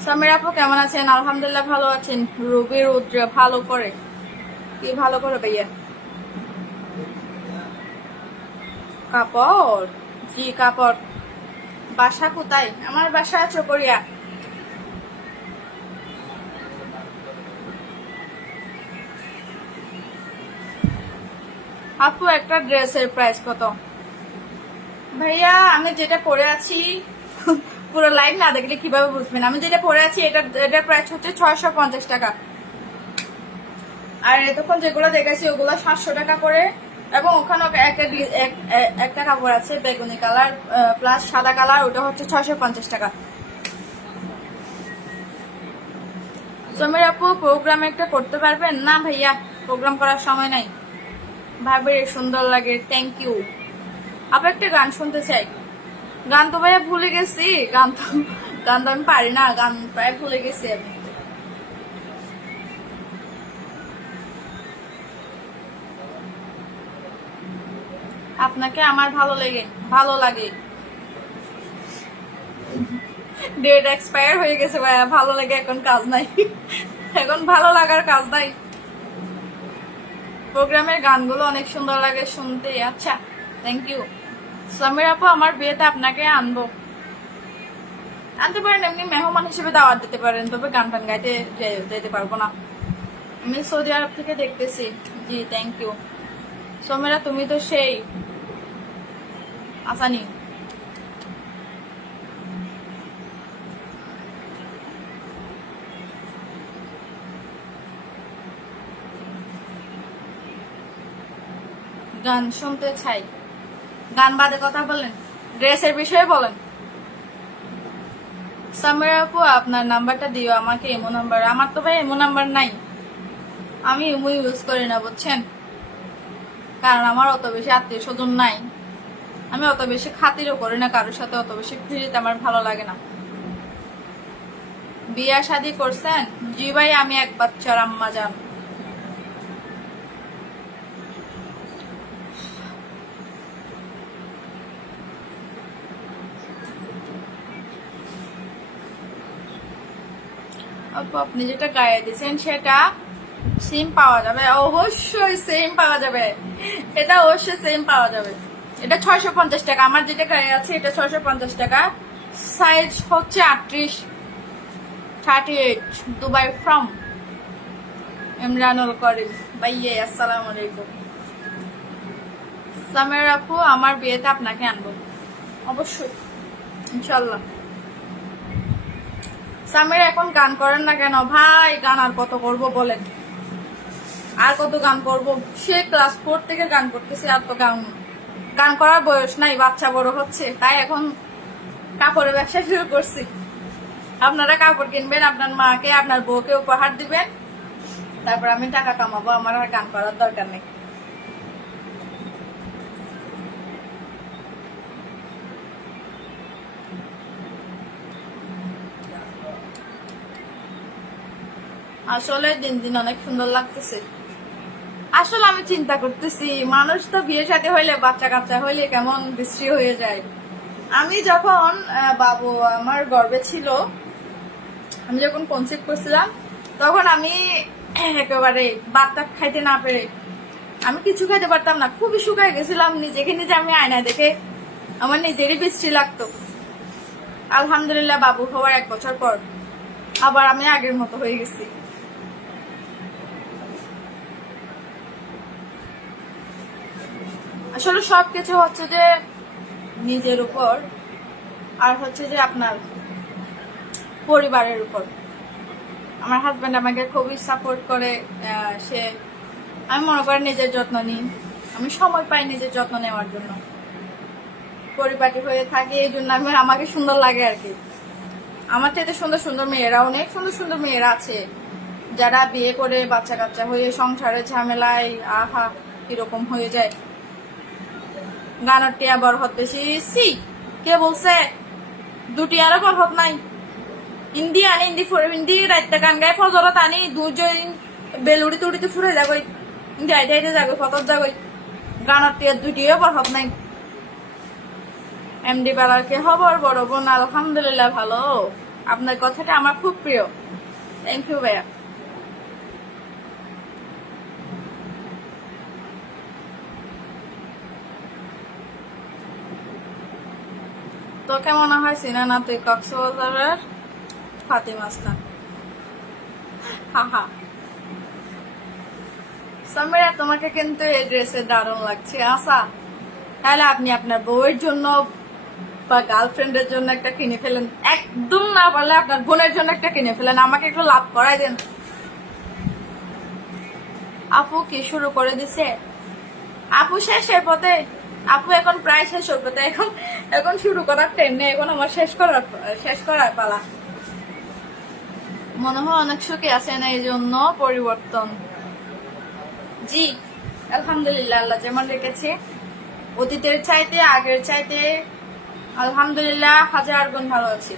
সামির আপু কেমন আছেন? আলহামদুলিল্লাহ ভালো আছেন। রবি রৌদ্র ভালো করে কি ভালো করে ভাইয়া? কাপড়, জি কাপড়। বাসা কোথায়? আমার বাসা চকরিয়া। আপু একটা ড্রেসের প্রাইস কত? ভাইয়া আমি যেটা পরে আছি পুরো লাইভ না দেখলে কিভাবে বুঝবেন? আমি যেটা পরে আছি এটার প্রাইস হচ্ছে 650 টাকা। আর এতক্ষণ যেগুলো দেখেছি ওগুলো 700 টাকা করে। এবং ওখানে একটা কাপড় আছে বেগুনি কালার প্লাস সাদা কালার, ওটা হচ্ছে 650 টাকা। সমীর আপু প্রোগ্রাম একটা করতে পারবেন? না ভাইয়া, প্রোগ্রাম করার সময় নাই। ভাবে সুন্দর লাগে, থ্যাংক ইউ। আবার একটা গান শুনতে চাই। গান তো ভাইয়া ভুলে গেছি, গান তো আমি পারি না, গান প্রায় ভুলে গেছি আমি। আপনাকে আমার ভালো লাগে। ডেট এক্সপায়ার হয়ে গেছে ভাইয়া, ভালো লাগে এখন কাজ নাই। এখন ভালো লাগার কাজ নাই। প্রোগ্রামের গানগুলো অনেক সুন্দর লাগে শুনতে। আচ্ছা, থ্যাংক ইউ। সমীর আপু আমার বিয়েতে আপনাকে আনতে পারেন, এমনি মেহমান হিসেবে দাওয়াত দিতে পারেন, তবে গান টান গাইতে যেতে পারবো না। আমি সৌদি আরব থেকে দেখতেছি। জি থ্যাংক ইউ। সমীরা তুমি তো সেই আসানি। গান শুনতে চাই। গান বাদে কথা বলেন, ড্রেসের বিষয়ে বলেন। সামিরা আপু আপনার নাম্বারটা দিও আমাকে, এমো নাম্বার। আমার তো ভাই এমো নাম্বার নাই, আমি এমো ইউজ করি না বুঝছেন, কারণ আমার অত বেশি আত্মীয় স্বজন নাই। আমি অত বেশি খাতিরও করি না কারোর সাথে, অত বেশি ফ্রিতে আমার ভালো লাগে না। বিয়া শাদী করছেন? জি ভাই, আমি এক বাচ্চার আম্মা যান। আপনি যেটা গায়ে দিয়েছেন সেটা সেম পাওয়া যাবে? অবশ্যই সেম পাওয়া যাবে, এটা অবশ্যই সেম পাওয়া যাবে। এটা 650 টাকা। আমার যেটা গায়ে আছে এটা 650 টাকা। সাইজ হচ্ছে 38 দুবাই ফ্রম ইমরানুল করিম ভাইয়া। আসসালামু আলাইকুম। সামের আপু আমার বিয়েতে আপনাকে আনবো অবশ্যই, ইনশাল্লাহ। সামির এখন গান করেন না কেন ভাই? গান আর কত করব বলেন, আর কত গান করব? সে ক্লাস 4 থেকে গান করতেছি, আর তো গান করার বয়স নাই, বাচ্চা বড় হচ্ছে, তাই এখন কাপড়ের ব্যবসা শুরু করছি। আপনারা কাপড় কিনবেন, আপনার মাকে আপনার বউকে উপহার দিবেন, তারপর আমি টাকা কামাবো। আমার আর গান করার দরকার নেই। আসলে দিন দিন অনেক সুন্দর লাগতেছে। আসলে আমি চিন্তা করতেছি, মানুষ তো বিয়ে শাদী হইলে বাচ্চা কাচ্চা হইলে কেমন বিশ্রী হয়ে যায়। আমি যখন বাবু আমার গর্ভে ছিল, আমি যখন কনসিভ করছিলাম, তখন আমি একেবারে ভাতটা খাইতে না পেরে আমি কিছু খাইতে পারতাম না, খুবই শুকায় গেছিলাম। নিজেকে নিজে আমি আয়নায় দেখে আমার নিজেরই বিশ্রী লাগতো। আলহামদুলিল্লাহ বাবু হওয়ার 1 বছর পর আবার আমি আগের মতো হয়ে গেছি। আসলে সবকিছু হচ্ছে যে নিজের উপর, আর হচ্ছে যে আপনার পরিবারের উপর। আমার হাজবেন্ড আমাকে খুবই সাপোর্ট করে। সে, আমি মনে করি নিজের যত্ন নিই, আমি সময় পাই নিজের যত্ন নেওয়ার জন্য। পরিপাটি হয়ে থাকি, এই জন্য আমাকে সুন্দর লাগে আর কি। আমার থেকে সুন্দর সুন্দর মেয়েরা, অনেক সুন্দর সুন্দর মেয়েরা আছে যারা বিয়ে করে বাচ্চা কাচ্চা হয়ে সংসারের ঝামেলায় আহা কিরকম হয়ে যায়। গানের টিয়া বরহত বেশি, কে বলছে 2 টিয়ারও বরহত নাই? হিন্দি আনি, হিন্দি রাইতে গান গায়ে ফজরত আনি, 2 বেলুড়ি তুড়িতে ফুরে যাগই, হিন্দি আইতে আইতে যাগই, ফতর যাগই, গানের টিয়ার 2 টিয়াও বরহত নাই। এমডি বেলার কে খবর বড় বোন? আলহামদুলিল্লাহ ভালো। আপনার কথাটা আমার খুব প্রিয়, থ্যাংক ইউ ভাইয়া। তোকে মনে হয় চিনা না তুই কক্সবাজারের ফাতিমা আসলাম। হাহা সামিরা, তোমাকে কিন্তু এই ড্রেসে দারুণ লাগছে। আশা তাহলে আপনি আপনার বউয়ের জন্য বা গার্লফ্রেন্ডের জন্য একটা কিনে ফেলেন, একদম না পারলে আপনার বোনের জন্য একটা কিনে ফেলেন, আমাকে একটু লাভ করাই দেন। আপু কি শুরু করে দিছে? আপু শেষের পথে, আপু এখন প্রায় শেষ হয়ে পথে, এখন শুরু করার ট্রেন নেই, এখন আমার শেষ করার পালা। মনে হয় অনেক সুখী আছেন, এই জন্য পরিবর্তন। জি আলহামদুলিল্লাহ, আল্লাহ যেমন রেখেছে, অতীতের চাইতে আগের চাইতে আলহামদুলিল্লাহ 1000 গুণ ভালো আছি।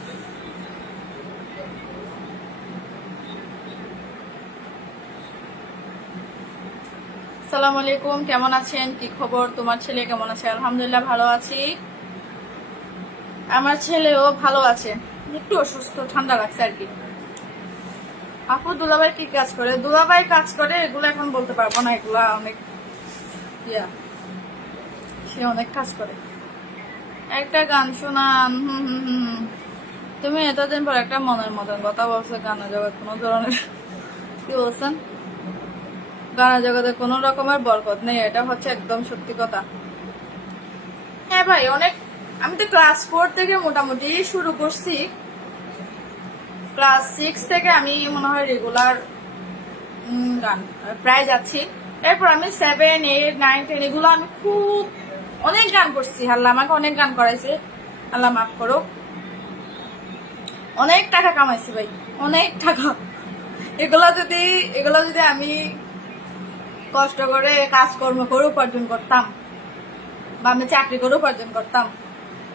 আসসালামু আলাইকুম, কেমন আছেন? কি খবর? তোমার ছেলে কেমন আছে? আলহামদুলিল্লাহ ভালো আছি। আমার ছেলেও ভালো আছে, একটু অসুস্থ, ঠান্ডা লাগছে আর কি। আপু দুলাভাই কি কাজ করে? দুলাভাই কাজ করে, এগুলো এখন বলতে পারবো না, এগুলা অনেক সে অনেক কাজ করে। একটা গান শোনান। তুমি এতদিন পর একটা মনের মতন কথা বলছো, গানের জগৎ কোনো ধরনের, কি বলছেন, গানের জগতে কোনো রকমের বরকত নেই, এটা হচ্ছে একদম সত্যি কথা। হ্যাঁ ভাই, অনেক, আমি তো ক্লাস 4 থেকে মোটামুটি শুরু করছি, ক্লাস 6 থেকে আমি মনে হয় রেগুলার গান প্রায় যাচ্ছি। এরপর আমি 7, 8, 9, 10 এগুলো আমি খুব অনেক গান করছি। আল্লাহ আমাকে অনেক গান করাইছে, আল্লাহ মাফ করো। অনেক টাকা কামাইছি ভাই, অনেক টাকা। এগুলো যদি আমি কষ্ট করে কাজকর্ম করে উপার্জন করতাম, বা আমি চাকরি করে উপার্জন করতাম,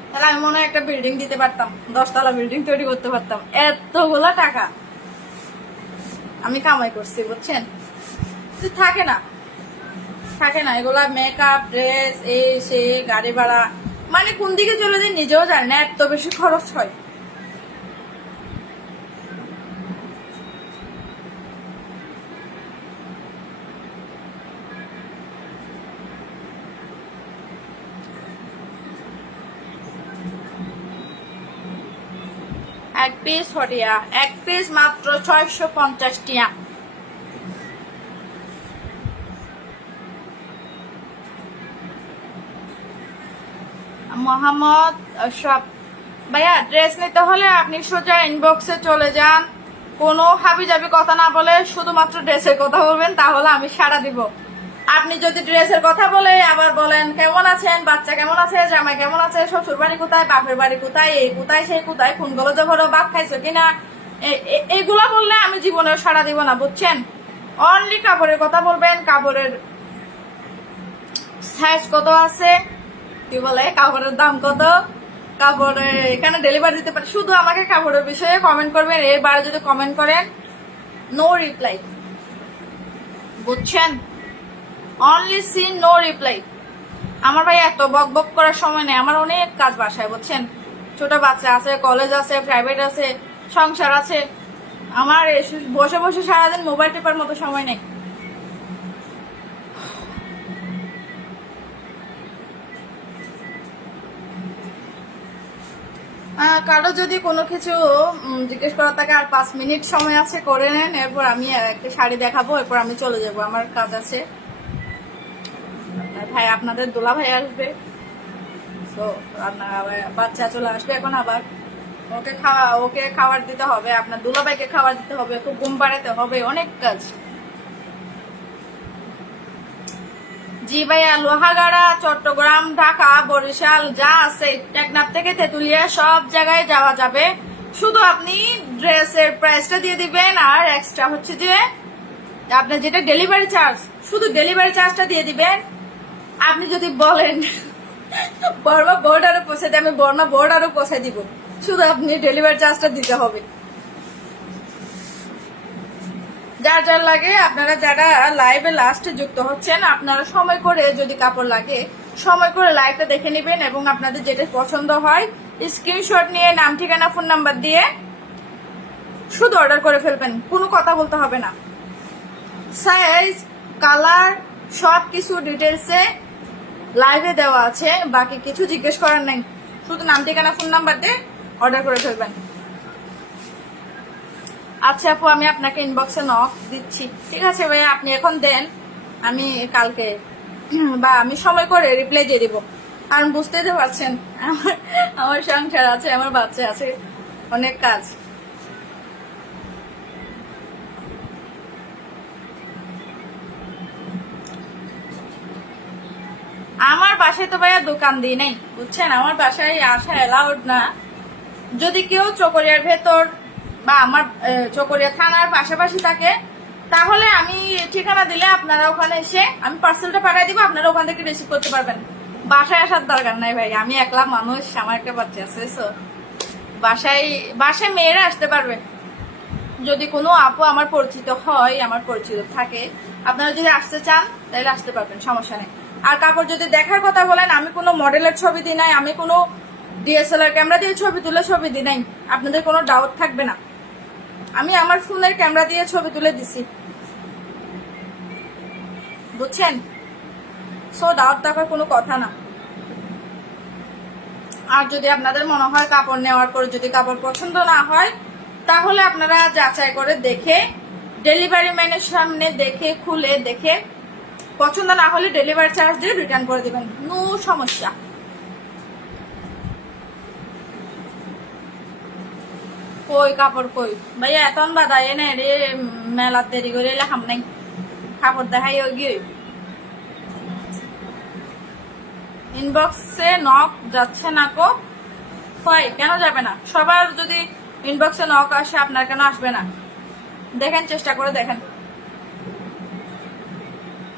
তাহলে আমি মনে হয় একটা বিল্ডিং দিতে পারতাম, 10 তলা বিল্ডিং তৈরি করতে পারতাম। এতগুলা টাকা আমি কামাই করছি, বুঝছেন? থাকে না এগুলা, মেকআপ, ড্রেস, এই সে, গাড়ি ভাড়া, মানে কোন দিকে চলে যায় নিজেও জানে না, এত বেশি খরচ হয়। এক পিস হটিয়া, এক পিস মাত্র 650 টিয়া। মোহাম্মদ আশরাফ ভাইয়া, ড্রেস নিতে হলে আপনি সোজা ইনবক্সে চলে যান, কোনো হাবিজাবি কথা না বলে শুধুমাত্র ড্রেসের কথা বলবেন, তাহলে আমি সাড়া দিব। আপনি যদি ড্রেসের কথা বলে আবার বলেন কেমন আছেন, বাচ্চা কেমন আছে, জামাই কেমন আছে, শ্বশুর বাড়ি কোথায়, বাপের বাড়ি কোথায়, এই কোথায় সেই কোথায়, কোন গলজে ভরো ভাত খাইছো কিনা, এগুলা বললে আমি জীবনেও সাড়া দিব না, বুঝছেন? অনলি কাপড়ের কথা বলবেন, কাপড়ের সাইজ কত আছে, কি বলে, কাপড়ের দাম কত, কাপড়ের এখানে ডেলিভারি দিতে পারে, শুধু আমাকে কাপড়ের বিষয়ে কমেন্ট করবেন। এর বাইরে যদি কমেন্ট করেন নো রিপ্লাই, বুঝছেন? Only seen no reply. আমার ভাই এত বক বক করার সময় নেই, আমার অনেক কাজ বাসায়, বুঝছেন? ছোট বাচ্চা আছে, কলেজ আছে, প্রাইভেট আছে, সংসার আছে। আমার বসে বসে সারাদিন মোবাইল টেপার মতো সময় নেই। কারো যদি কোনো কিছু জিজ্ঞেস করা থাকে, আর 5 মিনিট সময় আছে, করে নেন। এরপর আমি একটা শাড়ি দেখাবো, এরপর আমি চলে যাব, আমার কাজ আছে। ভাই আপনাদের দোলা ভাই আসবে, তো বাচ্চা চলে আসবে এখন, আবার ওকে খাবার দিতে হবে, আপনার দুলা ভাইকে খাবার দিতে হবে, খুব ঘুম পাড়াতে হবে, অনেক কাজ। জি ভাইয়া, লোহাগাড়া, চট্টগ্রাম, ঢাকা, বরিশাল যা আছে, টেকনাফ থেকে তেতুলিয়া সব জায়গায় যাওয়া যাবে। শুধু আপনি ড্রেসের প্রাইসটা দিয়ে দিবেন, আর এক্সট্রা হচ্ছে যে আপনার যেটা ডেলিভারি চার্জ, শুধু ডেলিভারি চার্জটা দিয়ে দিবেন। আপনি যদি বলেন বর্মা বর্ডারও পৌঁছে দিই, আমি বর্মা বর্ডারও পৌঁছে দিব, শুধু আপনি ডেলিভারি চার্জটা দিতে হবে। যার যার লাগে, আপনারা যারা লাইভে লাস্টে যুক্ত হচ্ছেন, আপনারা সময় করে, যদি কাপড় লাগে সময় করে লাইভটা দেখে নেবেন, এবং আপনাদের যেটা পছন্দ হয় স্ক্রিনশট নিয়ে নাম, ঠিকানা, ফোন নাম্বার দিয়ে শুধু অর্ডার করে ফেলবেন, কোনো কথা বলতে হবে না। সাইজ, কালার সবকিছু ডিটেলসে লাইভে দেওয়া আছে, বাকি কিছু জিজ্ঞেস করার নাই, শুধু নাম, ঠিকানা, ফোন নাম্বার দিয়ে অর্ডার করে ফেলবেন। আচ্ছা আপু, আমি আপনাকে ইনবক্সে নক দিচ্ছি, ঠিক আছে ভাইয়া? আপনি এখন দেন, আমি কালকে বা আমি সময় করে রিপ্লাই দিয়ে দিব। আর বুঝতেই তো পারছেন, আমার সংসার আছে, আমার বাচ্চা আছে, অনেক কাজ। আমার বাসায় তো ভাইয়া দোকান দিই নাই, বুঝছেন? আমার বাসায় আসা অ্যালাউড না। যদি কেউ চকরিয়ার ভেতর বা আমার চকরিয়া থানার পাশাপাশি থাকে, তাহলে আমি ঠিকানা দিলে আপনারা ওখানে এসে আমি পার্সেলটা পাঠিয়ে দিব, আপনারা ওখান থেকে রিসিভ করতে পারবেন। বাসায় আসার দরকার নাই ভাই, আমি একলা মানুষ, আমার একটা বাচ্চা আছে, সো বাসায় মেয়েরা আসতে পারবে। যদি কোনো আপু আমার পরিচিত হয়, আমার পরিচিত থাকে, আপনারা যদি আসতে চান তাহলে আসতে পারবেন, সমস্যা নেই। আর কাপড় যদি দেখার কথা বলেন, আমি কোনো মডেলের ছবি দিই নাই, আমি কোনো ডিএসএলআর ক্যামেরা দিয়ে ছবি দিই নাই, আপনাদের কোনো ডাউট থাকবে না। আমি আমার ফোনের ক্যামেরা দিয়ে ছবি তুলে দিছি, বুঝছেন? সো ডাউট থাকার কোনো কথা না। আর যদি আপনাদের মনে হয় কাপড় নেওয়ার পরে যদি কাপড় পছন্দ না হয়, তাহলে আপনারা যাচাই করে দেখে, ডেলিভারি ম্যানের সামনে দেখে, খুলে দেখে, পছন্দ না হলে ডেলিভারি চার্জ দিয়ে রিটার্ন করে দিবেন, নো সমস্যা। কই কাপড় কই ভাইয়া? এতন বাদা এনে রে, মেলা দেরি করে এলে খাম নাই, কাপড় দেখাই ওই গিয়ে। ইনবক্সে নক যাচ্ছে না কো? হয় কেন যাবে না? সবার যদি ইনবক্সে নক আসে, আপনার কেন আসবে না? দেখেন, চেষ্টা করে দেখেন,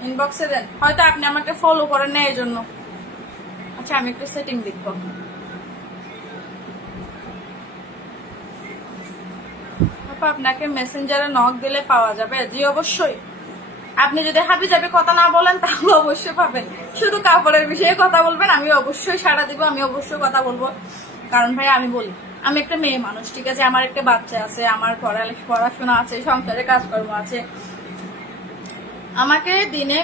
ইনবক্সে দেন। হয়তো আপনি আমাকে ফলো করেন না এই জন্য। আচ্ছা, আমি একটু সেটিং দেখব। আপনাকে মেসেঞ্জারে নক দিলে পাওয়া যাবে? জি অবশ্যই। আপনি যদি হাবি যাবে কথা না বলেন, তাহলে অবশ্যই পাবেন। শুধু কাপড়ের বিষয়ে কথা বলবেন, আমি অবশ্যই সাড়া দিব, আমি অবশ্যই কথা বলবো। কারণ ভাই আমি বলি, আমি একটা মেয়ে মানুষ, ঠিক আছে? আমার একটা বাচ্চা আছে, আমার পড়াশোনা আছে, সংসারে কাজকর্ম আছে। আমাকে দিনে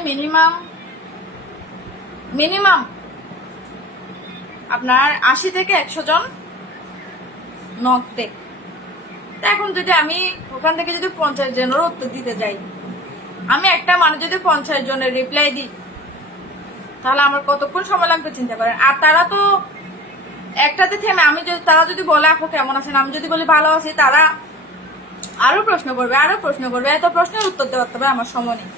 মিনিমাম আপনার 80 থেকে 100 জন নক দেয়। এখন যদি আমি ওখান থেকে যদি 50 জনের উত্তর দিতে যাই, আমি একটা মানুষ যদি 50 জনের রিপ্লাই দিই, তাহলে আমার কতক্ষণ সময় লাগবে চিন্তা করেন। আর তারা তো একটাতে থেমে, তারা যদি বলে আপু কেমন আছেন, আমি যদি বলি ভালো আছি, তারা আরো প্রশ্ন করবে, এত প্রশ্নের উত্তর দেওয়া হবে, আমার সময় নেই।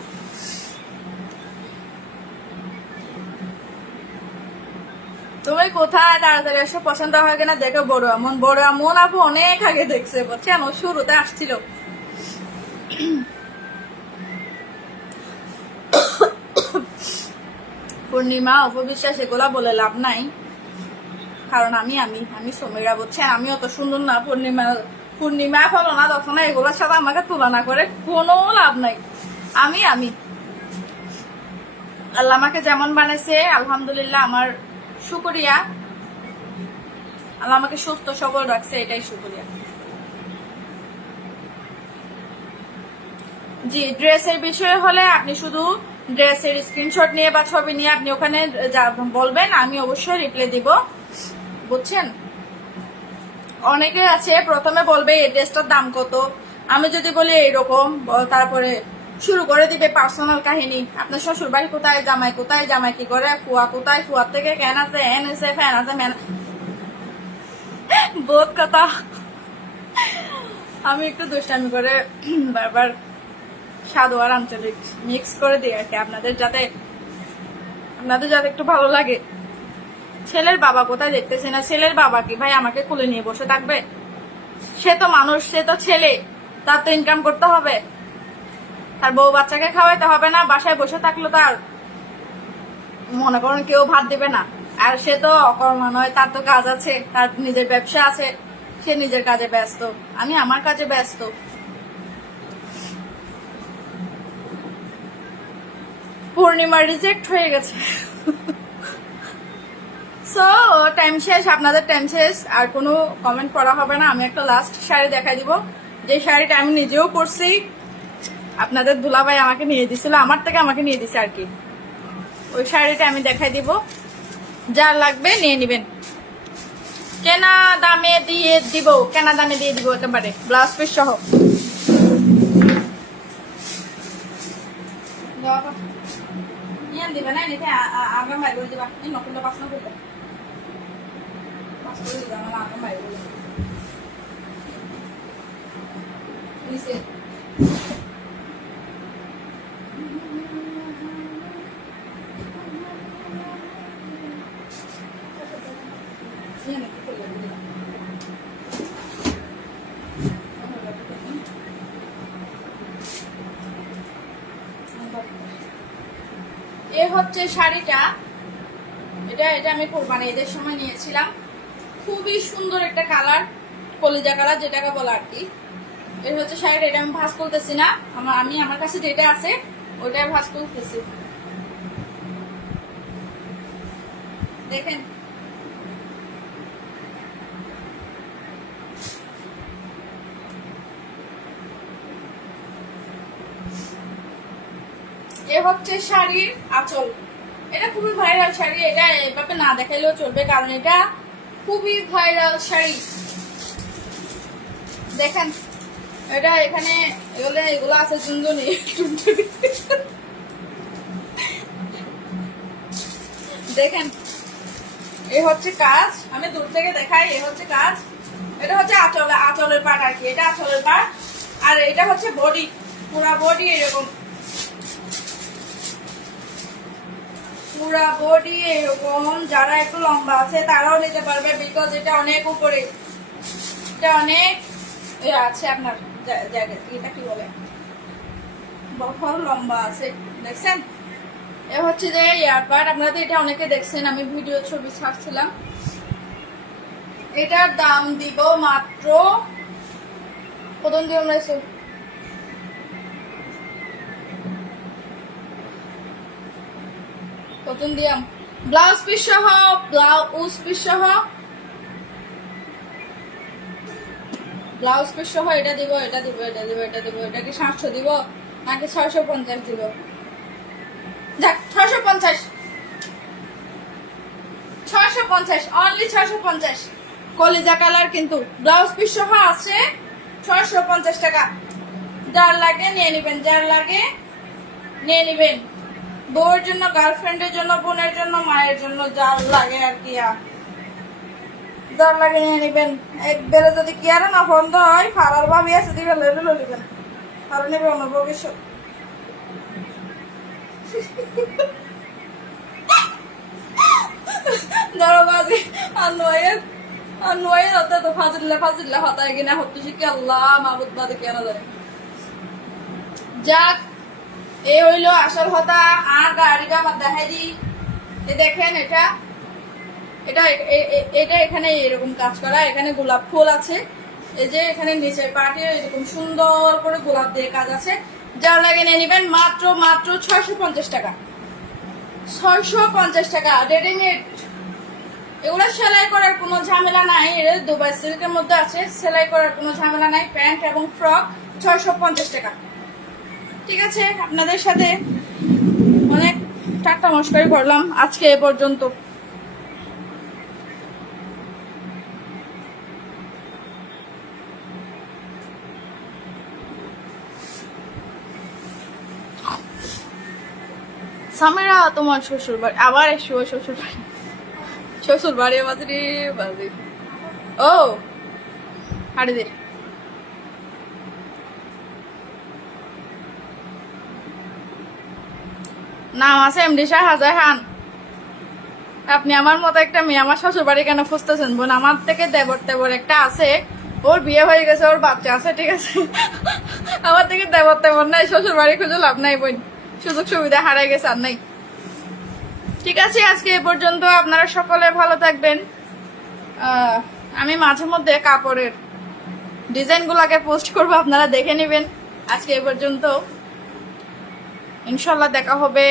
তুমি কোথায়? তাড়াতাড়ি এসে পছন্দ হয় কিনা দেখো। বড় এমন আপু অনেক আগে দেখছে, বুঝছেন? ও শুরুতে আসছিল। পূর্ণিমা, অপবিশ্বাস এগুলা বলে লাভ নাই, কারণ আমি সমীরা, বুঝছেন? আমিও তো সুন্দর না, পূর্ণিমা পূর্ণিমা ফলনা দর্শনা এগুলোর সাথে আমাকে তুলনা করে কোনো লাভ নাই। আমি আল্লাহ আমাকে যেমন বানাইছে আলহামদুলিল্লাহ, আমার শুকরিয়া। আল্লাহ আমাকে সুস্থ সবল রাখছে, এটাই শুকরিয়া। জি, ড্রেসের বিষয়ে হলে আপনি শুধু ড্রেসের স্ক্রিনশট নিয়ে বা ছবি নিয়ে আপনি ওখানে বলবেন, আমি অবশ্যই রিপ্লাই দিব, বুঝছেন। অনেকে আছে প্রথমে বলবে এই ড্রেসটার দাম কত, আমি যদি বলি এইরকম, তারপরে শুরু করে দিবে পার্সোনাল কাহিনী। আপনার শ্বশুর বাড়ি কোথায়, জামাই কি করে, ফুয়া কোথায়, ফুয়ার থেকে কেন আছে, এন আছে, ফ্যান আছে, ম্যান, বহুত কথা। আমি একটু দুষ্টামি করে বারবার সাধু আর আঞ্চলিক মিক্স করে দিই আর কি, আপনাদের যাতে একটু ভালো লাগে। ছেলের বাবা কোথায় দেখতেছে না, ছেলের বাবা কি ভাই আমাকে কোলে নিয়ে বসে থাকবে? সে তো মানুষ, সে তো ছেলে, তার তো ইনকাম করতে হবে, তার বউ বাচ্চাকে খাওয়াইতে হবে না? বাসায় বসে থাকলো তার মনে করেন কেউ ভাত দিবে না, আর সে তো অকর্মা নয়, তার তো কাজ আছে, তার নিজের ব্যবসা আছে, সে নিজের কাজে ব্যস্ত, আমি আমার কাজে ব্যস্ত। পূর্ণিমা রিজেক্ট হয়ে গেছে। সো টাইম শেষ, আপনাদের টাইম শেষ, আর কোনো কমেন্ট করা হবে না। আমি একটা লাস্ট শাড়ি দেখাই দিব, যে শাড়িটা আমি নিজেও পরছি, আপনাদের দুলাভাই আমাকে নিয়ে দিছিল, আমার থেকে আমাকে নিয়ে দিছে আর কি। ওই শাড়িটা আমি দেখাই দিব, যার লাগবে নিয়ে নিবেন। কেনা দামে দিয়ে দিব একেবারে, ব্লাউজ পিস সহ। নিয়ে দিবে না, নিতে আগে বাইর করে দিবা, নকুলটা পাস না করবে, পাস করে দিবা, আমার আগে বাইর করে নিচে। এ হচ্ছে শাড়িটা, এটা আমি কোরবানি ঈদের সময় নিয়েছিলাম, খুবই সুন্দর একটা কালার, কলিজা কালার যেটাকে বলে আর কি। এর হচ্ছে শাড়িটা, এটা আমি ভাঁজ করতেছি না, আমার কাছে যেটা আছে ওইটাই ভাঁজ করতেছি, দেখেন। এ হচ্ছে শাড়ির আঁচল, এটা খুবই ভাইরাল শাড়ি, এটা এভাবে না দেখাইলেও চলবে, কারণ এটা খুবই ভাইরাল শাড়ি। দেখেন এটা, এখানে এগুলো আছে চুনদুনি, দেখেন। এ হচ্ছে কাজ, আমি দূর থেকে দেখাই, এ হচ্ছে কাজ। এটা হচ্ছে আঁচলের পাট আর কি, এটা আঁচলের পাট, আর এটা হচ্ছে বডি, পুরা বডি এরকম, পুরা বডি এরকম। যারা একটু লম্বা আছে তারাও নিতে পারবে, বিকজ এটা অনেক উপরে, এটা অনেক আছে আপনার জায়গা, এটা কি বলে, বড় লম্বা আছে, দেখছেন। এ হচ্ছে যে ইয়ারপাট, আপনারা তো এটা অনেকে দেখছেন, আমি ভিডিও ছবি ছাড়ছিলাম। এটার দাম দিব মাত্র, প্রথম দিয়ে আমরা প্রথম দিয়াম ব্লাউজ পিস সহ, ব্লাউজ পিস সহ, এটা দিব, এটা কি 700 দিব নাকি 650 দিব? যাক 650, অনলি 650, কলিজা কালার কিন্তু, ব্লাউজ পিস সহ আছে 650 টাকা। যার লাগে নিয়ে নিবেন, বউয়ের জন্য, গার্লফ্রেন্ডের জন্য, বোনের জন্য, মায়ের জন্য, যার লাগে আর কি, যার লাগে নিয়ে নিবেন। একবারে যদি কি আর না বন্ধ হয়, ফারার ভাবি আছে দিবে, লেলে নিবেন, আর নেবে অন্য ভবিষ্যৎ। ধরো বাজি আনোয়ের হতে তো ফাজিল্লা হতায় কিনা হতে শিখে আল্লাহ মাহবুদ বাদে কেন জানে। যাক, এই হইলো আসল হতা। আর গাড়িটা আমার দেখাই দিই, দেখেন এটা এখানে এরকম কাজ করা, এখানে গোলাপ ফুল আছে, এই যে এখানে নিচে পাটে এরকম সুন্দর করে গোলাপ দিয়ে কাজ আছে, যা লাগে নিয়ে নেবেন মাত্র মাত্র 650 টাকা। 650 টাকা রেডিমেড। এগুলো সেলাই করার কোনো ঝামেলা নাই, এটা দুবাই সিল্কের মধ্যে আছে, সেলাই করার কোনো ঝামেলা নাই। প্যান্ট এবং ফ্রক 650 টাকা। ঠিক আছে, আপনাদের সাথে অনেক ঠাট্টা মস্করি করলাম আজকে এ পর্যন্ত। সামিরা তোমার শ্বশুর বাড়ি আবার এসো, শ্বশুর বাড়ি শ্বশুর বাড়ি বাজরে বাজে। ও হাড়ি দে নাম আছে এমডি শাহজাহান খান। আপনি আমার মতো একটা মেয়ে আমার শ্বশুর বাড়ি কেন খুঁজতেছেন বোন? আমার থেকে দেবর তেবর একটা আছে, ওর বিয়ে হয়ে গেছে, ওর বাচ্চা আছে, ঠিক আছে। আমার থেকে দেবর তেবর নাই, শ্বশুর বাড়ি খুঁজে লাভ নাই বোন, সুযোগ সুবিধা হারাই গেছে আর নাই। ঠিক আছে, আজকে এ পর্যন্ত। আপনারা সকলে ভালো থাকবেন। আমি মাঝে মধ্যে কাপড়ের ডিজাইনগুলোকে পোস্ট করবো, আপনারা দেখে নেবেন। আজকে এ পর্যন্ত, ইনশাল্লাহ দেখা হবে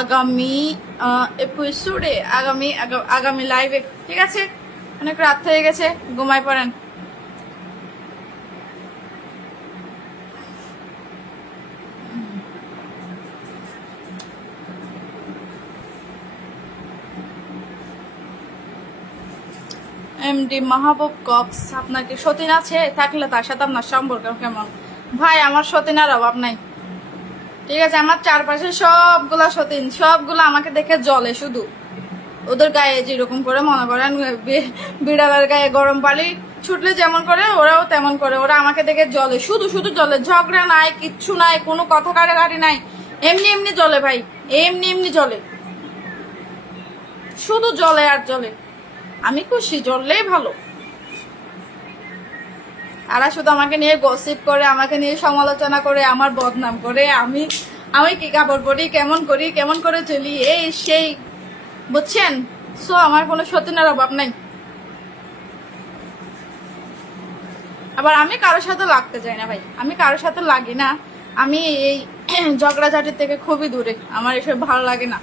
আগামী এপিসোডে, আগামী লাইভে। ঠিক আছে, অনেক রাত হয়ে গেছে, ঘুমাই পড়েন। এমডি মাহবুব কক্স, আপনার কি সতীন আছে? থাকলে তার সাথে আপনার সম্পর্ক কেমন? ভাই আমার সতীনের অভাব নাই, ঠিক আছে। আমার চারপাশে সবগুলা সতীন, সবগুলো আমাকে দেখে জ্বলে শুধু। ওদের গায়ে যেরকম করে মনে করেন বিড়ালের গায়ে গরম পানি ছুটলে যেমন করে, ওরাও তেমন করে। ওরা আমাকে দেখে জ্বলে, শুধু শুধু জ্বলে, ঝগড়া নাই, কিচ্ছু নাই, কোনো কথা কাটাকাটি নাই, এমনি এমনি জ্বলে ভাই, এমনি এমনি জ্বলে, শুধু জ্বলে আর জ্বলে। আমি খুশি, জ্বললেই ভালো। তারা শুধু আমাকে নিয়ে গসিপ করে, আমাকে নিয়ে সমালোচনা করে, আমার বদনাম করে, আমি কি কাপড় পরি, কেমন করে চলি, এই সেই, বুঝছেন? সো আমার কোনো সতীনের অভাব নাই। আবার আমি কারোর সাথে লাগতে চাই না ভাই, আমি কারোর সাথে লাগি না। আমি এই ঝগড়াঝাটির থেকে খুবই দূরে, আমার এসব ভালো লাগে না।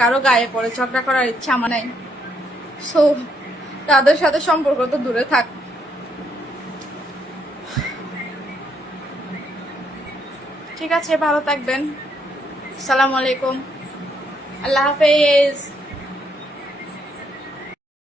কারো গায়ে পড়ে ঝগড়া করার ইচ্ছা আমার নাই। সো তাদের সাথে সম্পর্ক তো দূরে থাক। ঠিক আছে, ভালো থাকবেন। আসসালামু আলাইকুম, আল্লাহ হাফেজ।